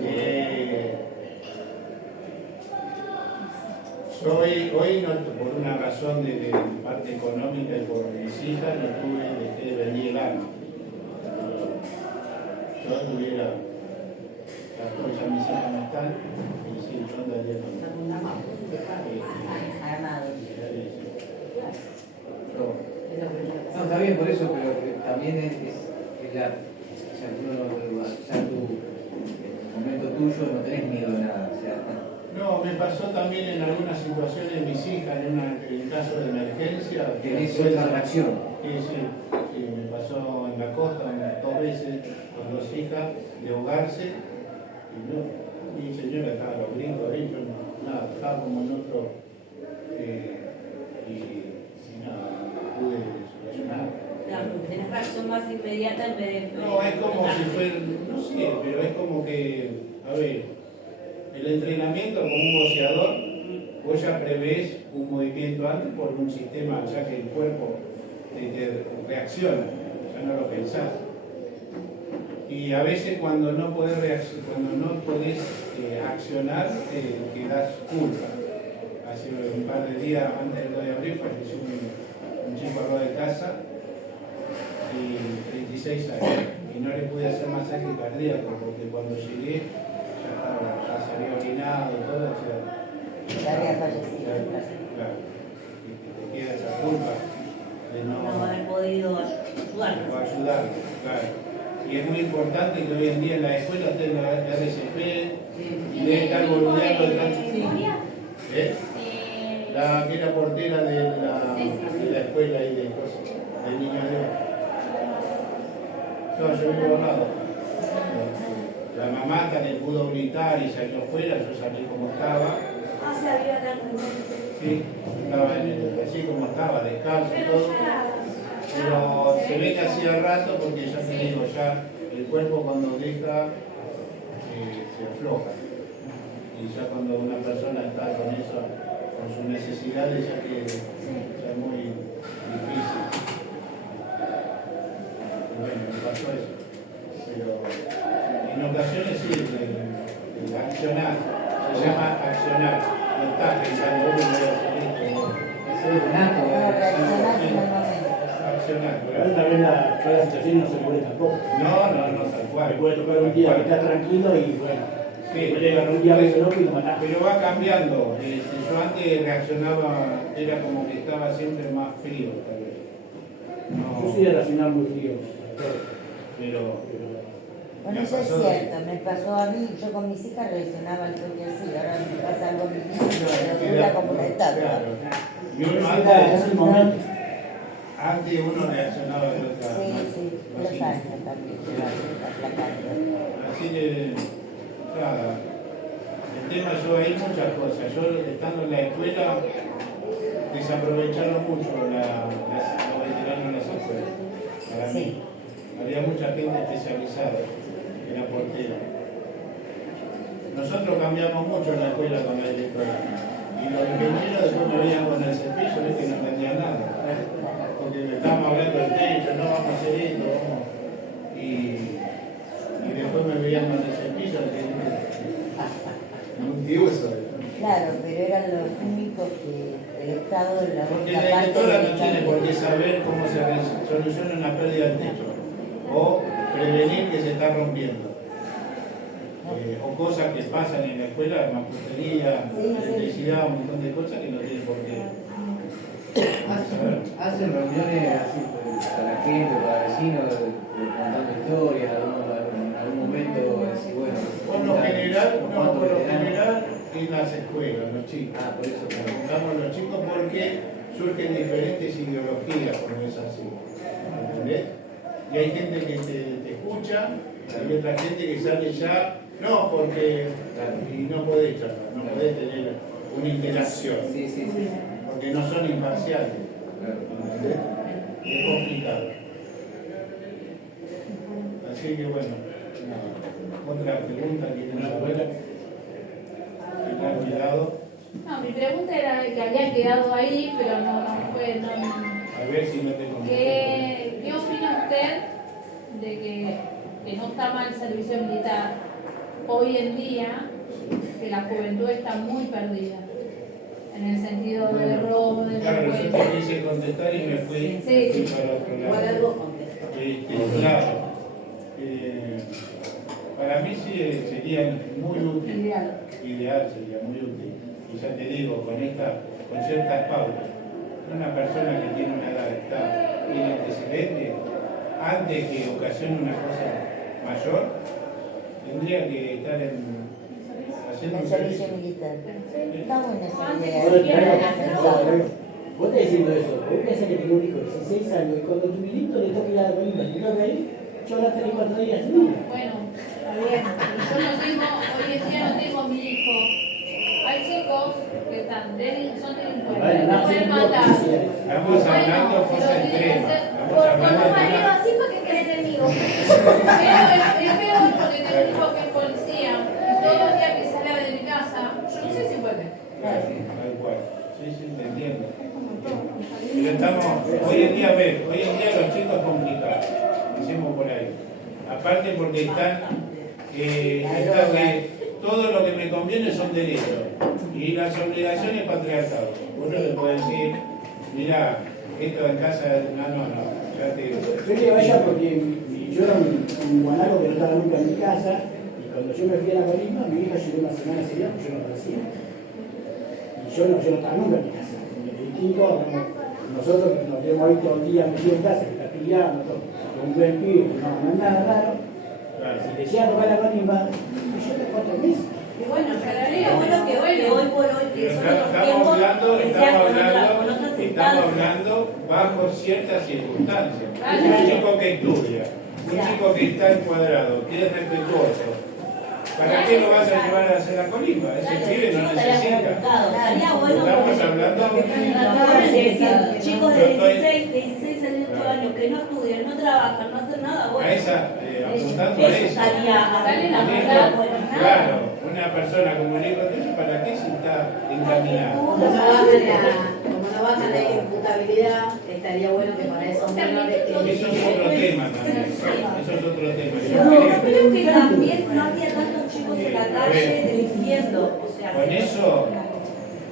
Hoy no, por una razón de parte económica y por mis hijas, no dejé de venir el arma. Yo tuviera las cosas, mis hijas no están, y sí, yo andaría Armados. No, está bien por eso, pero también es la. O sea, ya tú, en el momento tuyo no tenés miedo de nada. O sea, no, me pasó también en algunas situaciones mis hijas, en caso de emergencia. Tenés otra reacción. Sí, me pasó en la costa 2 veces con 2 hijas de ahogarse. Y no, mi señora estaba a los gritos ahí, yo nada, estaba como en otro. Y nada, pude solucionar. Claro, porque tenés reacción más inmediata en vez de. No, es como si fuera, no sé, pero es como que, a ver, el entrenamiento como un boxeador, vos ya prevés un movimiento antes por un sistema, ya que el cuerpo te reacciona, ya no lo pensás. Y a veces cuando no podés accionar, te das culpa. Hace un par de días antes del 2 de abril falleció un chico al lado de casa y 36 años. Y no le pude hacer masaje cardíaco porque cuando llegué ya se había orinado, todo, o sea, Ya había fallecido. claro. Y te queda esa culpa de No haber podido ayudarnos. o ayudarlo, claro. Y es muy importante que hoy en día en la escuela tenga la RCP y debe estar boludeando de tanto. La que era portera de la escuela y de cosas, de niños de hoy. No, yo vivo al lado. La mamá también pudo gritar y salió afuera, yo salí como estaba. Ah, se había tan. Sí, estaba así como estaba, descalzo y todo. Pero se ve que hacía rato porque ya te digo, ya el cuerpo cuando deja se afloja. Y ya cuando una persona está con eso, con sus necesidades, ya que ya es muy difícil. Y bueno, me pasó eso. Pero en ocasiones sí, el accionar, se llama accionar. No está pensando, uno voy a hacer esto. Es algo nato, Reaccionás en el momento. reaccionar. Pero también toda la situación no se mueve tampoco. No, tal Me cual. puede tocar un día que está tranquilo y bueno, Sí, puede llegar un día medio loco y lo matás. pero va cambiando. Yo antes reaccionaba, era como que estaba siempre más frío, tal vez. Yo soy de reaccionar muy frío. Pero Bueno, eso es cierto, me pasó a mí, yo con mis hijas reaccionaba al toque así, ahora me pasa algo con mi niño, pero dura como una estatua. claro. Y uno Es el momento. antes uno reaccionaba de otra Sí, manera. sí, los años también, se va aplacando. Así que, nada, el tema, yo hay muchas cosas. Yo estando en la escuela, desaprovecharon mucho los veteranos en las escuelas. Para Sí. mí, había mucha gente especializada, que era portera. Nosotros cambiamos mucho en la escuela con la directora. Y los ingenieros después me veían con el cepillo, ves que no entendían nada. Porque me estábamos hablando del techo, no vamos a hacer esto, vamos. Y después me veían con el cepillo, que multiuso. Claro, pero eran los únicos que el Estado, la Porque única la parte directora del no tiene por qué saber cómo se soluciona una pérdida del techo. O prevenir que se está rompiendo. O cosas que pasan en la escuela, mampostería, electricidad, un montón de cosas que no tienen por qué. Hacen reuniones así para la gente, para vecinos, contando historias, en algún momento decir, bueno, Por lo general, en las escuelas, los chicos. Ah, por eso, claro. Preguntamos a los chicos porque surgen diferentes ideologías cuando es así. ¿Entendés? Y hay gente que te escucha, hay otra gente que sale ya, no, porque y no podés charlar, no podés tener una interacción, Sí. porque no son imparciales. Claro. ¿Entendés? Es complicado. Así que bueno, otra pregunta que Una tenemos vuelta. Tener cuidado, No, mi pregunta era que había quedado ahí, pero no fue. a ver si no te conozco. ¿Qué opina usted de que no está mal el servicio militar hoy en día, que la juventud está muy perdida? En el sentido del robo, del Claro, yo te delincuente. quise contestar y me fui, Sí. para otro lado. Igual algo contestó. Claro. Para mí sí sería muy útil, ideal sería muy útil. Y ya te digo, con ciertas pautas. Una persona que tiene una edad, tiene antecedentes, antes que ocasione una cosa mayor, tendría que estar haciendo El un servicio servicio. militar. Está buena esa Ahora, idea. traigo. Vos estás diciendo eso, vos pensás que tengo un hijo de 16 años y cuando tu milito le toca ir a la colina, si no ahí, yo la tengo 4 días. Bueno, está bien. Yo no tengo, hoy en día no tengo mi hijo. Hay chicos que son delincuentes, no pueden matar. Estamos hablando de cosas extremas. Estamos hablando de una- así para que quede enemigo. Pero es peor porque tengo un hijo que es policía y todos los días que sale de mi casa, yo no sé si puede. Tal cual. Sí, te entiendo. Pero estamos, hoy en día los chicos complicados, decimos por ahí. Aparte porque están que todo lo que me conviene son derechos y las obligaciones patriarcado. Uno le puede decir, mira, esto en casa, no, ya te digo. Yo que vaya porque yo era un guanaco que no estaba nunca en mi casa y cuando yo me fui a la colima, mi hija llegó una semana seguida porque yo no lo hacía. Y yo no estaba nunca en mi casa. Distinto, nosotros que nos tenemos ahí todo el día metido en casa, que está pillando, todo, con un buen pibe, no es nada raro. Claro. Si te llega a tocar la colima, yo te 4 meses. Y bueno, sería bueno que hoy por hoy, que Pero son otros estamos tiempos, hablando, que sea con otras estamos instancias. hablando bajo ciertas circunstancias. Claro. Un chico que estudia, un chico que está encuadrado, que es respetuoso. ¿Para qué lo vas a llevar a hacer la colima? Ese pibe no necesita. Estaría bueno Estamos hablando que chicos de 16 a 18 años que no estudian, no trabajan, no hacen nada, bueno. apuntando a eso. Estaría Salen a Un hijo, hablar, claro, una persona como el hijo tuyo, ¿para qué si está encaminado? Como no baja la imputabilidad, estaría bueno que para esos menores Eso es otro tema también. Eso es otro tema. Yo No, creo- creo que también no había tantos chicos en la calle delinquiendo. O sea, Con eso,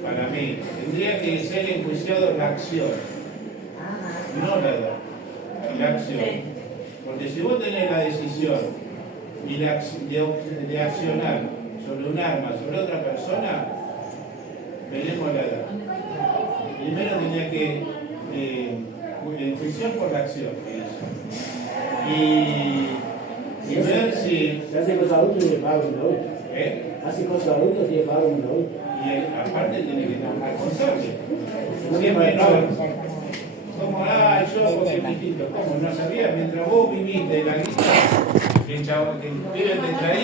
para mí, tendría que ser enjuiciado la acción, no la edad. la acción. Porque si vos tenés la decisión y de accionar sobre un arma, sobre otra persona, veremos la edad. Primero tenía que enjuiciar por la acción. Y ver si... Se hace cosas adultas y le pagan un adulto. Hace cosas adultas y le pagan un adulto. Y aparte tiene que ser responsable. Siempre no. Como, yo porque es distinto. ¿Cómo? No sabía. Mientras vos viviste la guita, que el pibe te traía.